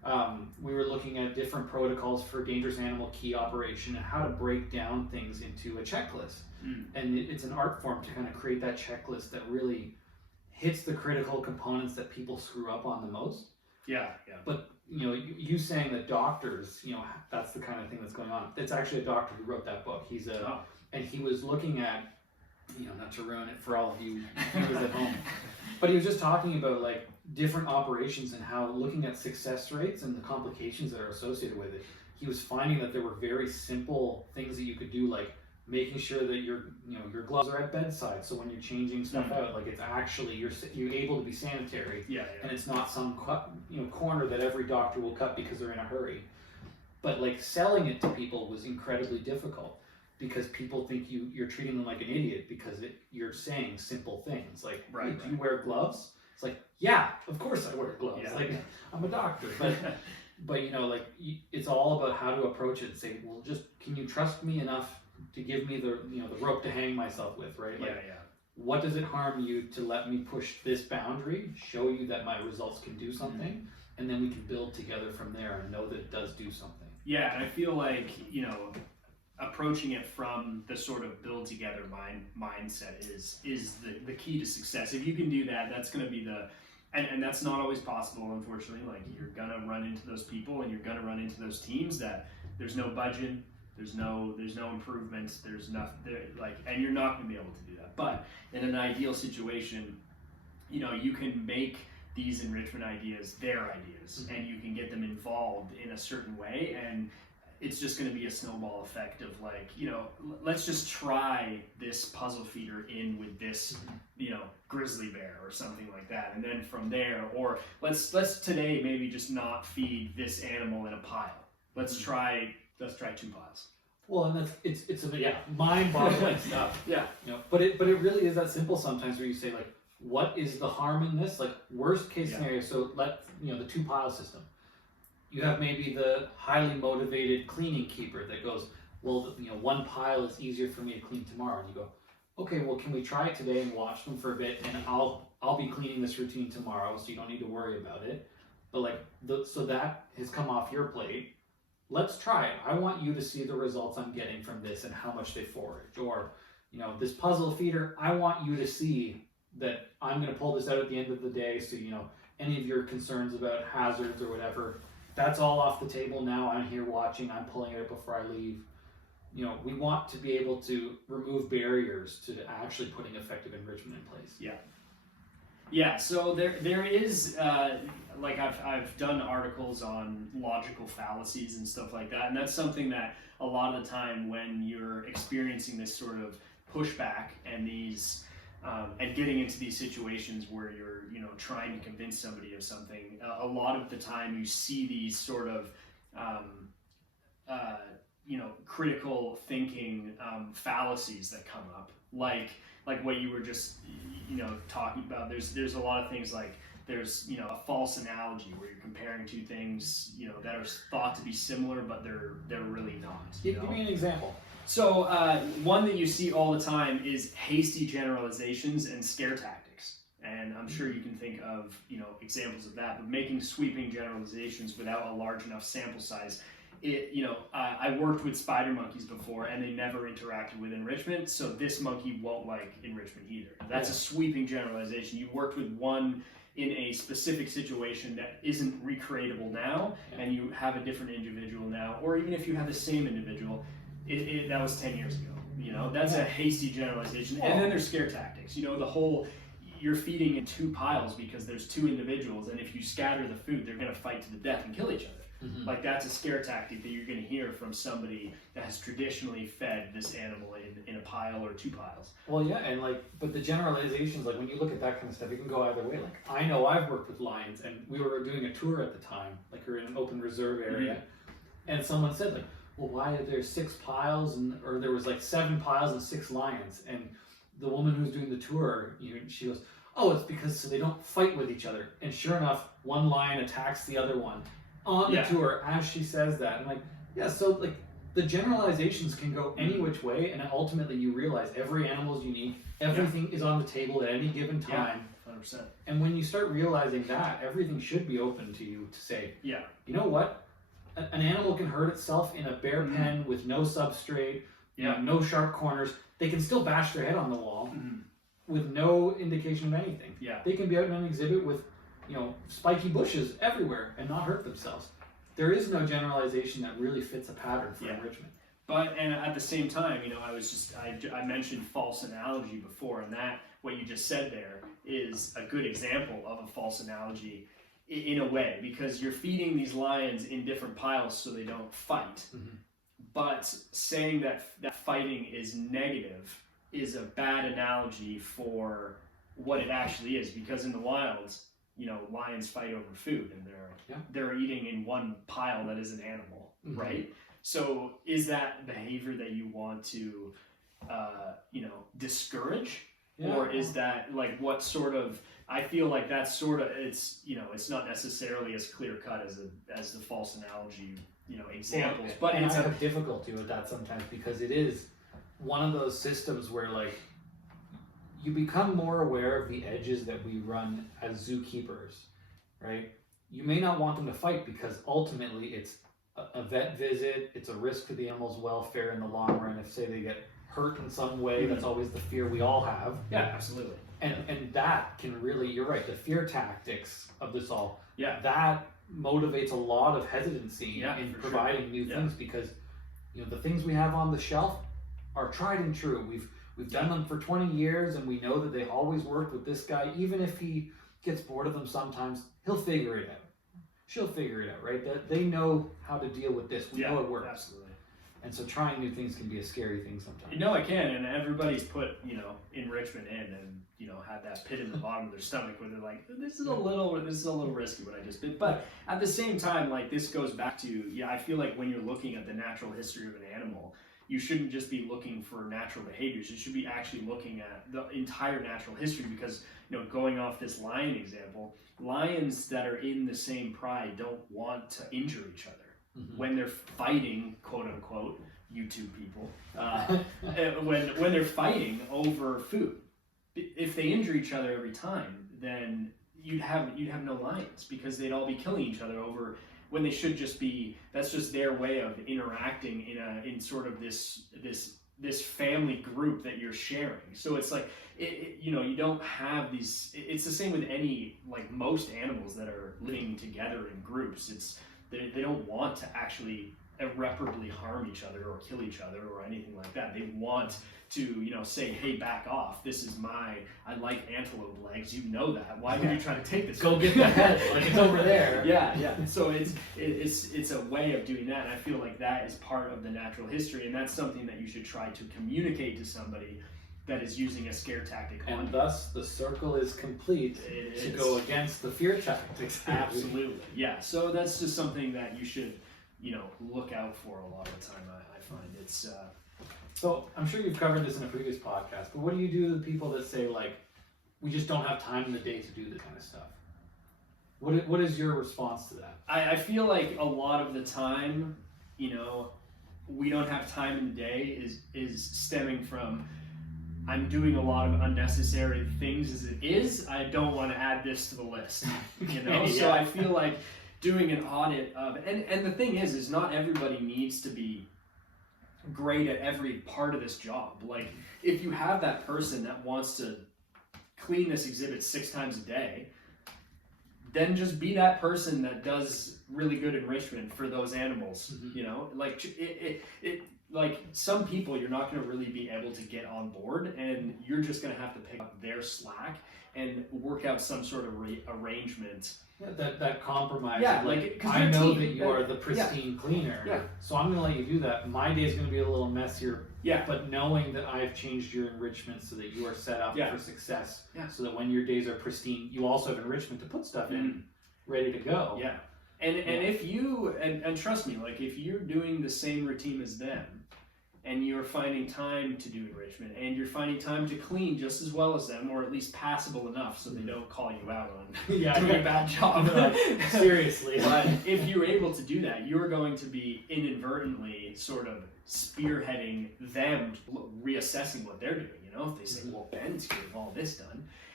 We were looking at different protocols for dangerous animal key operation and how to break down things into a checklist. And it's an art form to kind of create that checklist that really hits the critical components that people screw up on the most. Yeah. But you saying that doctors, that's the kind of thing that's going on. It's actually a doctor who wrote that book. And he was looking at, not to ruin it for all of you viewers at home, but he was just talking about like different operations and how looking at success rates and the complications that are associated with it. He was finding that there were very simple things that you could do, like making sure that your gloves are at bedside, so when you're changing stuff out, like it's actually you're able to be sanitary, and it's not some corner that every doctor will cut because they're in a hurry. But like selling it to people was incredibly difficult because people think you're treating them like an idiot because you're saying simple things like, hey, do you wear gloves? It's like, yeah, of course I wear gloves. I'm a doctor, but it's all about how to approach it and say, well, just can you trust me enough to give me the rope to hang myself with, right? What does it harm you to let me push this boundary, show you that my results can do something, and then we can build together from there and know that it does do something. Yeah, and I feel like, approaching it from the sort of build together mindset is the key to success. If you can do that, that's going to be and that's not always possible, unfortunately. Like, you're going to run into those people and you're going to run into those teams that there's no budget, there's no improvements, there's nothing and you're not going to be able to do that. But in an ideal situation, you can make these enrichment ideas their ideas, and you can get them involved in a certain way, and it's just going to be a snowball effect of like, let's just try this puzzle feeder in with this, grizzly bear or something like that. And then from there, or let's today maybe just not feed this animal in a pile. Let's try 2 piles. Well, and it's mind-boggling stuff. Yeah. But it really is that simple sometimes, where you say like, what is the harm in this? Like, worst case scenario, so the 2 pile system. You have maybe the highly motivated cleaning keeper that goes, well, 1 pile is easier for me to clean tomorrow. And you go, okay, well, can we try it today and watch them for a bit, and I'll be cleaning this routine tomorrow, so you don't need to worry about it. But so that has come off your plate. Let's try it. I want you to see the results I'm getting from this and how much they forage. Or, this puzzle feeder, I want you to see that I'm going to pull this out at the end of the day, so any of your concerns about hazards or whatever, that's all off the table now. I'm here watching, I'm pulling it out before I leave. We want to be able to remove barriers to actually putting effective enrichment in place. Yeah, so there is, I've done articles on logical fallacies and stuff like that, and that's something that a lot of the time when you're experiencing this sort of pushback and these and getting into these situations where you're trying to convince somebody of something, a lot of the time you see these sort of critical thinking fallacies that come up, like what you were just talking about. There's a lot of things like there's a false analogy where you're comparing 2 things that are thought to be similar, but they're really not. Give me an example. So one that you see all the time is hasty generalizations and scare tactics, and I'm sure you can think of examples of that. But making sweeping generalizations without a large enough sample size. I worked with spider monkeys before, and they never interacted with enrichment, so this monkey won't like enrichment either. That's a sweeping generalization. You worked with one in a specific situation that isn't recreatable now, and you have a different individual now, or even if you have the same individual, that was 10 years ago. That's a hasty generalization. And then there's scare tactics. The whole, you're feeding in 2 piles because there's 2 individuals, and if you scatter the food, they're going to fight to the death and kill each other. Like, that's a scare tactic that you're going to hear from somebody that has traditionally fed this animal in a pile or 2 piles. Well, yeah, and but the generalizations, when you look at that kind of stuff, it can go either way. I know I've worked with lions, and we were doing a tour at the time, we were in an open reserve area, and someone said, well, why are there 6 piles, or there was 7 piles and 6 lions? And the woman who was doing the tour, she goes, oh, it's because so they don't fight with each other. And sure enough, one lion attacks the other one on the tour as she says that. And so the generalizations can go any which way, and ultimately you realize every animal is unique, everything is on the table at any given time. 100%. And when you start realizing that, everything should be open to you to say, Yeah. you know what? An animal can hurt itself in a bare pen with no substrate, no sharp corners. They can still bash their head on the wall with no indication of anything. Yeah. They can be out in an exhibit with, spiky bushes everywhere and not hurt themselves. There is no generalization that really fits a pattern for enrichment. But, and at the same time, I mentioned false analogy before, and that, what you just said there, is a good example of a false analogy in a way, because you're feeding these lions in different piles so they don't fight. But saying that fighting is negative is a bad analogy for what it actually is, because in the wilds, lions fight over food, and they're eating in one pile that is an animal, right? So is that behavior that you want to, discourage? Or is that like what sort of, I feel like that's sort of, it's not necessarily as clear cut as the false analogy, examples. Well, but and it's I have difficulty with that sometimes, because it is one of those systems where like you become more aware of the edges that we run as zookeepers, right? You may not want them to fight because ultimately it's a vet visit, it's a risk to the animal's welfare in the long run. If say they get hurt in some way, that's always the fear we all have. Yeah, absolutely. And that can really, you're right, the fear tactics of this all, that motivates a lot of hesitancy in providing new things, because the things we have on the shelf are tried and true. We've done them for 20 years, and we know that they always worked with this guy. Even if he gets bored of them sometimes, he'll figure it out. She'll figure it out, right? That they know how to deal with this. We know it works. Absolutely. And so trying new things can be a scary thing sometimes. It can, and everybody's put, enrichment in and, had that pit in the bottom of their stomach where they're like, this is a little risky what I just did. But at the same time, like, this goes back to, I feel like when you're looking at the natural history of an animal, you shouldn't just be looking for natural behaviors. You should be actually looking at the entire natural history, because, going off this lion example, lions that are in the same pride don't want to injure each other. When they're fighting, quote unquote, YouTube people, when they're fighting over food, if they injure each other every time, then you'd have no lions, because they'd all be killing each other over, when they should just be, that's just their way of interacting in sort of this family group that you're sharing. So it's like, you don't have these, it's the same with most animals that are living together in groups. They don't want to actually irreparably harm each other or kill each other or anything like that. They want to, say, hey, back off. This is I like antelope legs. You know that. Why would you try to take this? Go get the head. Like, it's over there. Yeah. So it's a way of doing that. And I feel like that is part of the natural history. And that's something that you should try to communicate to somebody that is using a scare tactic on you. And thus the circle is complete to go against the fear tactics. Absolutely. Yeah. So that's just something that you should, look out for a lot of the time. I find it's. So I'm sure you've covered this in a previous podcast, but what do you do to the people that say, like, we just don't have time in the day to do this kind of stuff? What is your response to that? I feel like a lot of the time, we don't have time in the day is stemming from, I'm doing a lot of unnecessary things as it is. I don't want to add this to the list, So I feel like doing an audit of, and the thing is not everybody needs to be great at every part of this job. Like, if you have that person that wants to clean this exhibit 6 times a day, then just be that person that does really good enrichment for those animals. Like some people, you're not going to really be able to get on board, and you're just going to have to pick up their slack and work out some sort of arrangement. That compromise. Yeah, I know that you are the pristine cleaner, so I'm going to let you do that. My day is going to be a little messier, but knowing that I've changed your enrichment so that you are set up for success, so that when your days are pristine, you also have enrichment to put stuff in, ready to go. Yeah, and if you, and trust me, like, if you're doing the same routine as them, and you're finding time to do enrichment, and you're finding time to clean just as well as them, or at least passable enough so they don't call you out on doing a bad job. Seriously. But if you're able to do that, you're going to be inadvertently sort of spearheading them reassessing what they're doing. If they say, well, Ben's getting all this done,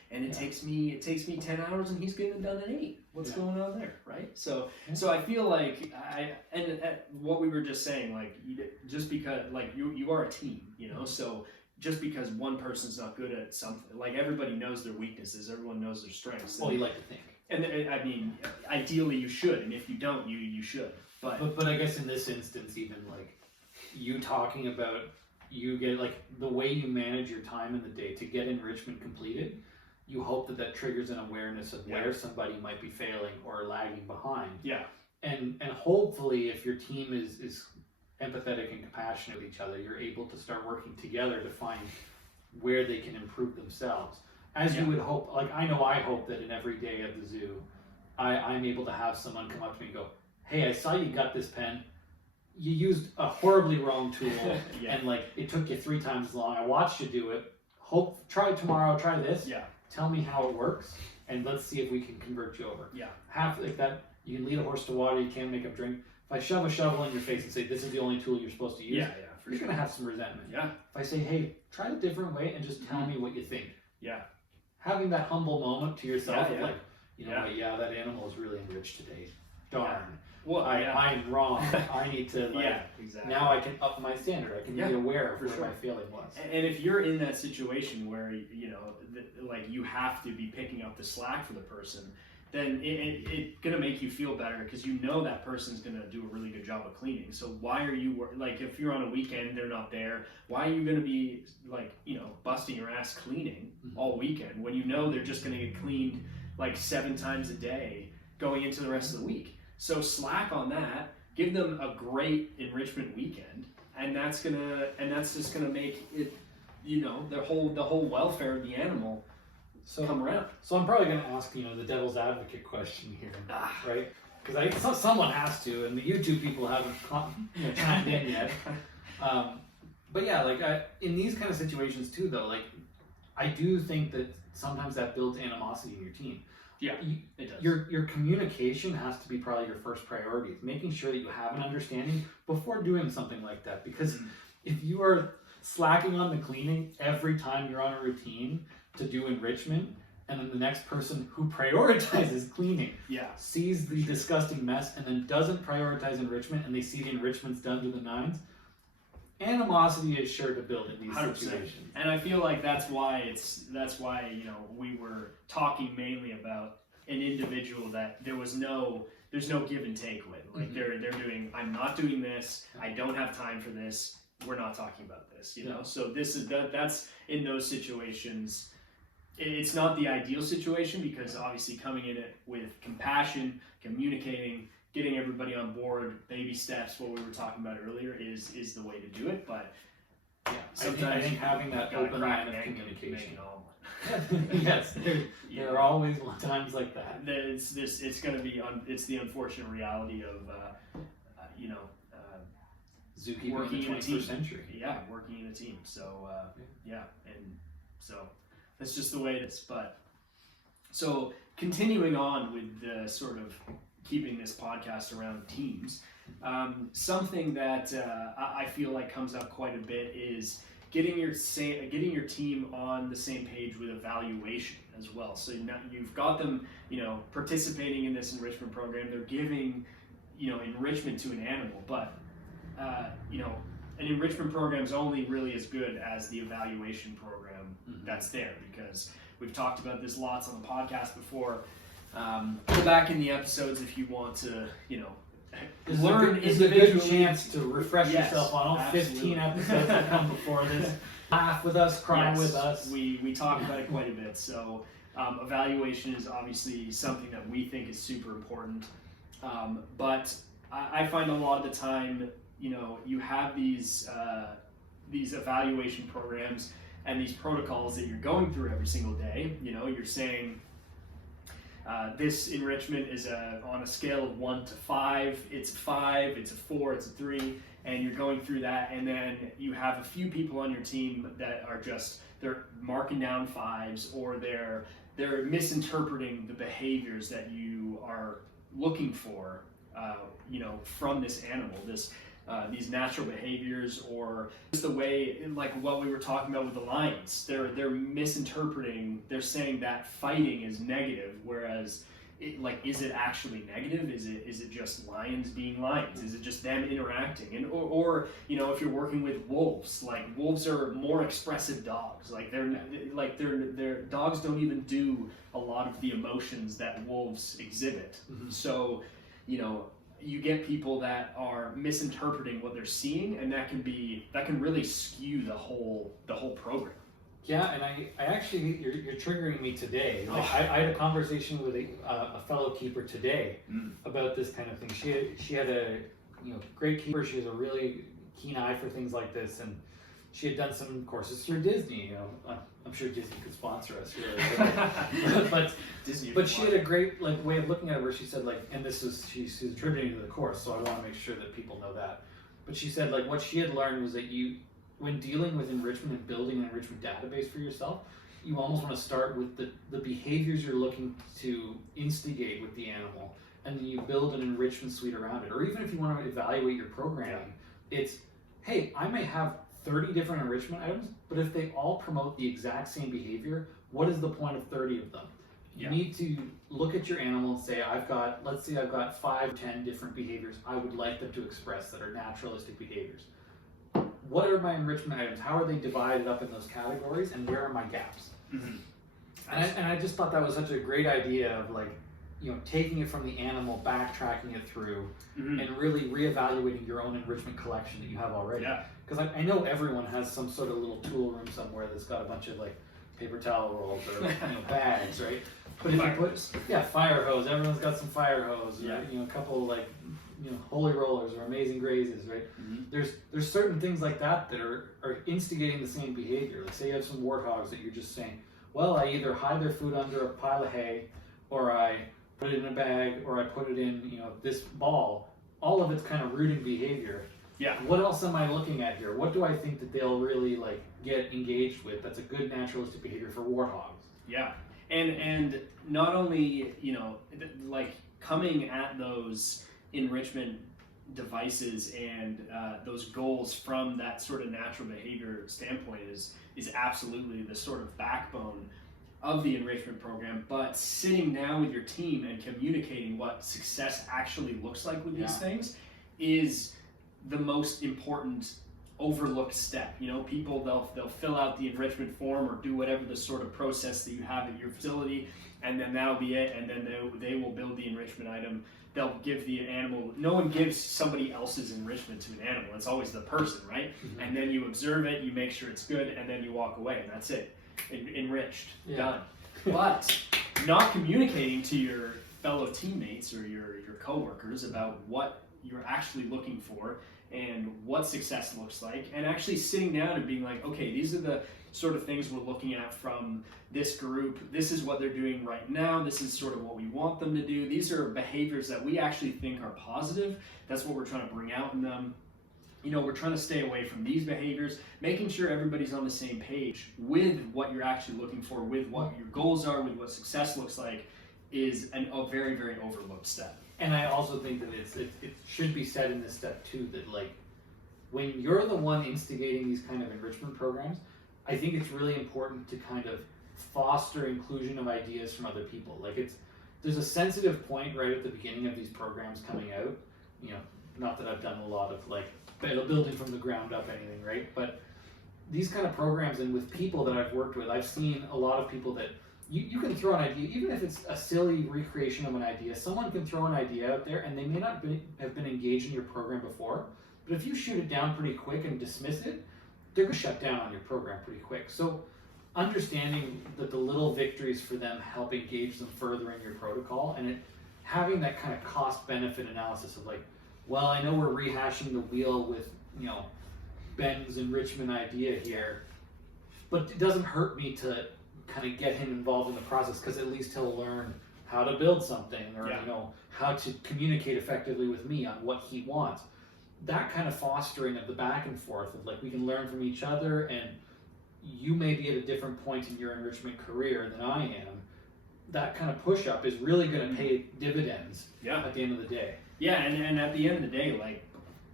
and it takes me 10 hours, and he's getting it done in 8. What's going on there, right? So I feel like what we were just saying, like, just because, like, you are a team, you know, so just because one person's not good at something, like, everybody knows their weaknesses, everyone knows their strengths. Well, you like to think. And I mean, ideally you should, and if you don't, you should. But I guess in this instance, even like you talking about, you get, like, the way you manage your time in the day to get enrichment completed, you hope that triggers an awareness of where somebody might be failing or lagging behind. Yeah. And hopefully, if your team is empathetic and compassionate with each other, you're able to start working together to find where they can improve themselves. As you would hope, like, I hope that in every day of the zoo, I'm able to have someone come up to me and go, hey, I saw you got this pen. You used a horribly wrong tool, and, like, it took you 3 times as long. I watched you do it. Try it tomorrow, try this. Yeah. Tell me how it works, and let's see if we can convert you over. Yeah. Half like that, you can lead a horse to water, you can't make him drink. If I shove a shovel in your face and say, this is the only tool you're supposed to use, you're going to have some resentment. Yeah. If I say, hey, try it a different way and just tell me what you think. Yeah. Having that humble moment to yourself of, like, you know, that animal is really enriched today. Darn. Yeah. Well, I'm wrong. I need to, like, exactly. Now I can up my standard. I can be aware of where my failing was. And if you're in that situation where, you know, like, you have to be picking up the slack for the person, then it's going to make you feel better, because you know that person's going to do a really good job of cleaning. So why are you, like, if you're on a weekend, they're not there, why are you going to be, like, you know, busting your ass cleaning all weekend when you know they're just going to get cleaned, like, 7 times a day going into the rest of the week? So slack on that, give them a great enrichment weekend, and that's just gonna make it, you know, the whole welfare of the animal come around. So I'm probably gonna ask, you know, the devil's advocate question here, right? Because someone has to, and the YouTube people haven't chimed in yet. But yeah, like, in these kind of situations too, though, like, I do think that sometimes that builds animosity in your team. Yeah, it does. Your communication has to be probably your first priority. It's making sure that you have an understanding before doing something like that. Because if you are slacking on the cleaning every time you're on a routine to do enrichment, and then the next person who prioritizes cleaning sees the disgusting mess and then doesn't prioritize enrichment, and they see the enrichment's done to the nines, animosity is sure to build in these 100%. Situations. And I feel like that's why you know, we were talking mainly about an individual that there's no give and take with. Like, they're doing, I'm not doing this, I don't have time for this, we're not talking about this, you know. So that's in those situations, it's not the ideal situation, because obviously coming in it with compassion, communicating, getting everybody on board, baby steps, what we were talking about earlier, is the way to do it. But sometimes I think having that open line of communication. Yes, there are always times like that. It's going to be it's the unfortunate reality of you know, zookeeping working in the 21st century. Yeah, working in a team. So and so that's just the way it is. But so continuing on with the sort of keeping this podcast around teams, something that I feel like comes up quite a bit is getting your team on the same page with evaluation as well. So now you've got them, you know, participating in this enrichment program. They're giving, you know, enrichment to an animal, but you know, an enrichment program is only really as good as the evaluation program that's there, because we've talked about this lots on the podcast before. Go back in the episodes if you want to, you know, learn individually. It's a good chance to refresh yourself on all 15 episodes that come before this. Laugh with us, cry with us. We talk about it quite a bit. So evaluation is obviously something that we think is super important. But I find a lot of the time, you know, you have these evaluation programs and these protocols that you're going through every single day. You know, you're saying, this enrichment is on a scale of 1 to 5. It's a 5, it's a 4, it's a 3, and you're going through that, and then you have a few people on your team that are just, they're marking down 5s, or they're misinterpreting the behaviors that you are looking for, you know, from this animal. these natural behaviors, or just the way, like what we were talking about with the lions. They're misinterpreting. They're saying that fighting is negative, whereas is it actually negative? Is it just lions being lions? Is it just them interacting? And or if you're working with wolves, like wolves are more expressive dogs. Their dogs don't even do a lot of the emotions that wolves exhibit. Mm-hmm. So, you get people that are misinterpreting what they're seeing, and that can really skew the whole program. Yeah, and I actually, you're triggering me today. Like, I had a conversation with a fellow keeper today about this kind of thing. She had a great keeper. She has a really keen eye for things like this, and she had done some courses through Disney. I'm sure Disney could sponsor us, really. but she had a great way of looking at it, where she said and she's attributing to the course, so I want to make sure that people know that. But she said what she had learned was that when dealing with enrichment and building an enrichment database for yourself, you almost want to start with the behaviors you're looking to instigate with the animal, and then you build an enrichment suite around it. Or even if you want to evaluate your programming, it's, hey, I may have 30 different enrichment items, but if they all promote the exact same behavior, what is the point of 30 of them? You need to look at your animal and say, let's say I've got 5 or 10 different behaviors I would like them to express that are naturalistic behaviors. What are my enrichment items? How are they divided up in those categories, and where are my gaps? Mm-hmm. And I just thought that was such a great idea of taking it from the animal, backtracking it through, and really reevaluating your own enrichment collection that you have already. Yeah. Because I know everyone has some sort of little tool room somewhere that's got a bunch of paper towel rolls or bags, right? But if you put fire hose, everyone's got some fire hose, or a couple holy rollers or amazing grazes, right? Mm-hmm. There's certain things like that are instigating the same behavior. Like, say you have some warthogs that you're just saying, well, I either hide their food under a pile of hay, or I put it in a bag, or I put it in this ball. All of it's kind of rooting behavior. Yeah. What else am I looking at here? What do I think that they'll really get engaged with? That's a good naturalistic behavior for warthogs. Yeah. And not only coming at those enrichment devices and those goals from that sort of natural behavior standpoint is absolutely the sort of backbone of the enrichment program. But sitting down with your team and communicating what success actually looks like with these things is the most important overlooked step. People, they'll fill out the enrichment form or do whatever the sort of process that you have at your facility, and then that'll be it, and then they will build the enrichment item. They'll give the animal, no one gives somebody else's enrichment to an animal. It's always the person, right? Mm-hmm. And then you observe it, you make sure it's good, and then you walk away, and that's it. Enriched, done. But not communicating to your fellow teammates or your coworkers about what you're actually looking for and what success looks like, and actually sitting down and being like, okay, these are the sort of things we're looking at from this group. This is what they're doing right now. This is sort of what we want them to do. These are behaviors that we actually think are positive. That's what we're trying to bring out in them. We're trying to stay away from these behaviors, making sure everybody's on the same page with what you're actually looking for, with what your goals are, with what success looks like, is a very, very overlooked step. And I also think that it should be said in this step too, that when you're the one instigating these kind of enrichment programs, I think it's really important to kind of foster inclusion of ideas from other people. There's a sensitive point right at the beginning of these programs coming out. Not that I've done a lot of building from the ground up anything, right? But these kind of programs, and with people that I've worked with, I've seen a lot of people that you can throw an idea, even if it's a silly recreation of an idea. Someone can throw an idea out there, and they may not have been engaged in your program before, but if you shoot it down pretty quick and dismiss it, they're going to shut down on your program pretty quick. So understanding that the little victories for them help engage them further in your protocol, and having that kind of cost-benefit analysis of well, I know we're rehashing the wheel with Ben's enrichment idea here, but it doesn't hurt me to kind of get him involved in the process, because at least he'll learn how to build something, or how to communicate effectively with me on what he wants. That kind of fostering of the back and forth of we can learn from each other, and you may be at a different point in your enrichment career than I am. That kind of push up is really going to pay dividends at the end of the day. Yeah, and at the end of the day,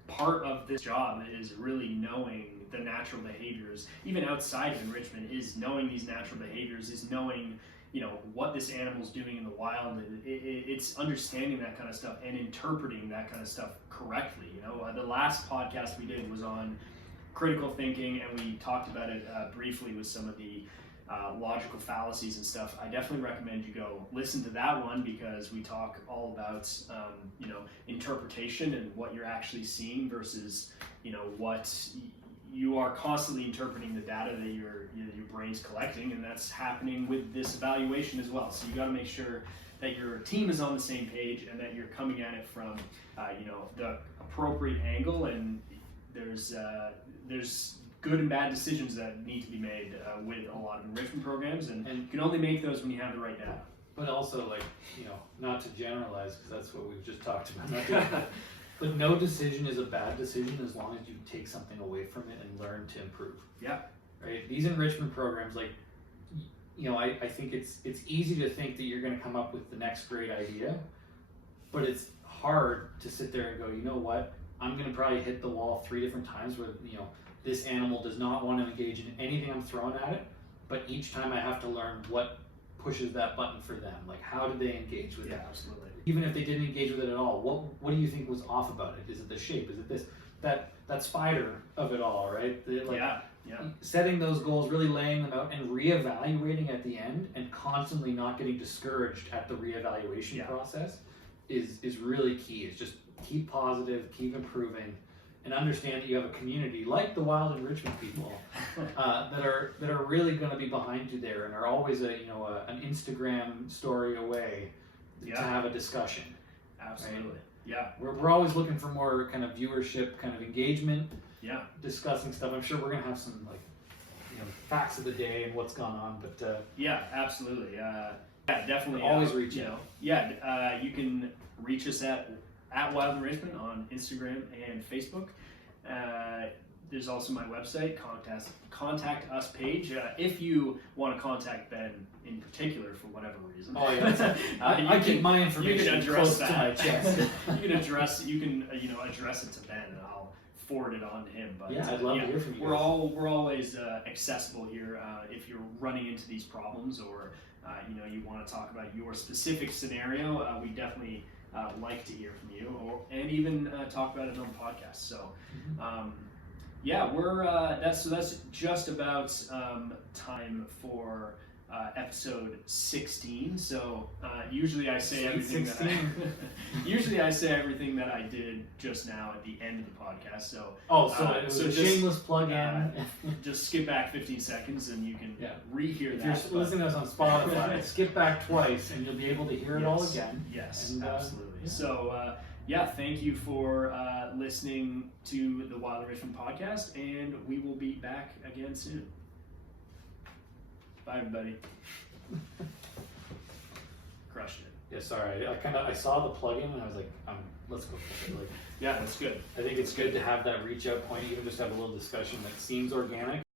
part of this job is really knowing the natural behaviors, even outside of enrichment, is knowing these natural behaviors, is knowing, you know, what this animal's doing in the wild. It's understanding that kind of stuff and interpreting that kind of stuff correctly. You know, the last podcast we did was on critical thinking, and we talked about it briefly with some of the logical fallacies and stuff. I definitely recommend you go listen to that one, because we talk all about you know, interpretation and what you're actually seeing versus, you know, what you are constantly interpreting the data that your brain's collecting, and that's happening with this evaluation as well. So you got to make sure that your team is on the same page and that you're coming at it from you know, the appropriate angle, and there's good and bad decisions that need to be made with a lot of enrichment programs, and you can only make those when you have the right data. But also, like, you know, not to generalize, because that's what we've just talked about. But no decision is a bad decision as long as you take something away from it and learn to improve. Yeah. Right. These enrichment programs, like, you know, I think it's easy to think that you're going to come up with the next great idea, but it's hard to sit there and go, you know what, I'm going to probably hit the wall 3 different times where, you know, this animal does not want to engage in anything I'm throwing at it, but each time I have to learn what pushes that button for them. Like, how did they engage with it? Yeah, absolutely. Even if they didn't engage with it at all, what do you think was off about it? Is it the shape? Is it this, that spider of it all, right? Like, yeah. Setting those goals, really laying them out, and reevaluating at the end, and constantly not getting discouraged at the reevaluation process is really key. It's just keep positive, keep improving, and understand that you have a community like the wild enrichment people that are really going to be behind you there, and are always an Instagram story away to have a discussion. Absolutely. Right? Yeah. We're always looking for more kind of viewership, kind of engagement. Yeah. Discussing stuff. I'm sure we're gonna have some, like, you know, facts of the day and what's gone on, but yeah, absolutely. Yeah, definitely. Always reach out. You can reach us at Wild Enrichment on Instagram and Facebook. There's also my website, contact us page. If you want to contact Ben in particular for whatever reason. Oh yeah, I keep my information close to my chest. You can address it to Ben, and I'll forward it on to him. But yeah, I'd love to hear from you. We're always accessible here. If you're running into these problems, or you want to talk about your specific scenario, we definitely like to hear from you, and even talk about it on the podcast. So. We're that's just about time for episode 16. So usually I say everything that I did just now at the end of the podcast. So it was a shameless plug-in. Just skip back 15 seconds and you can rehear that. If you're listening to us on Spotify, skip back twice and you'll be able to hear it all again. Yes, and, absolutely. So. Thank you for listening to the Wild Enrichment podcast, and we will be back again soon. Bye, everybody. Crushed it. Yeah, sorry. I saw the plugin and I was like, let's go for it. Like, yeah, that's good. I think it's good to have that reach out point, even just have a little discussion that seems organic.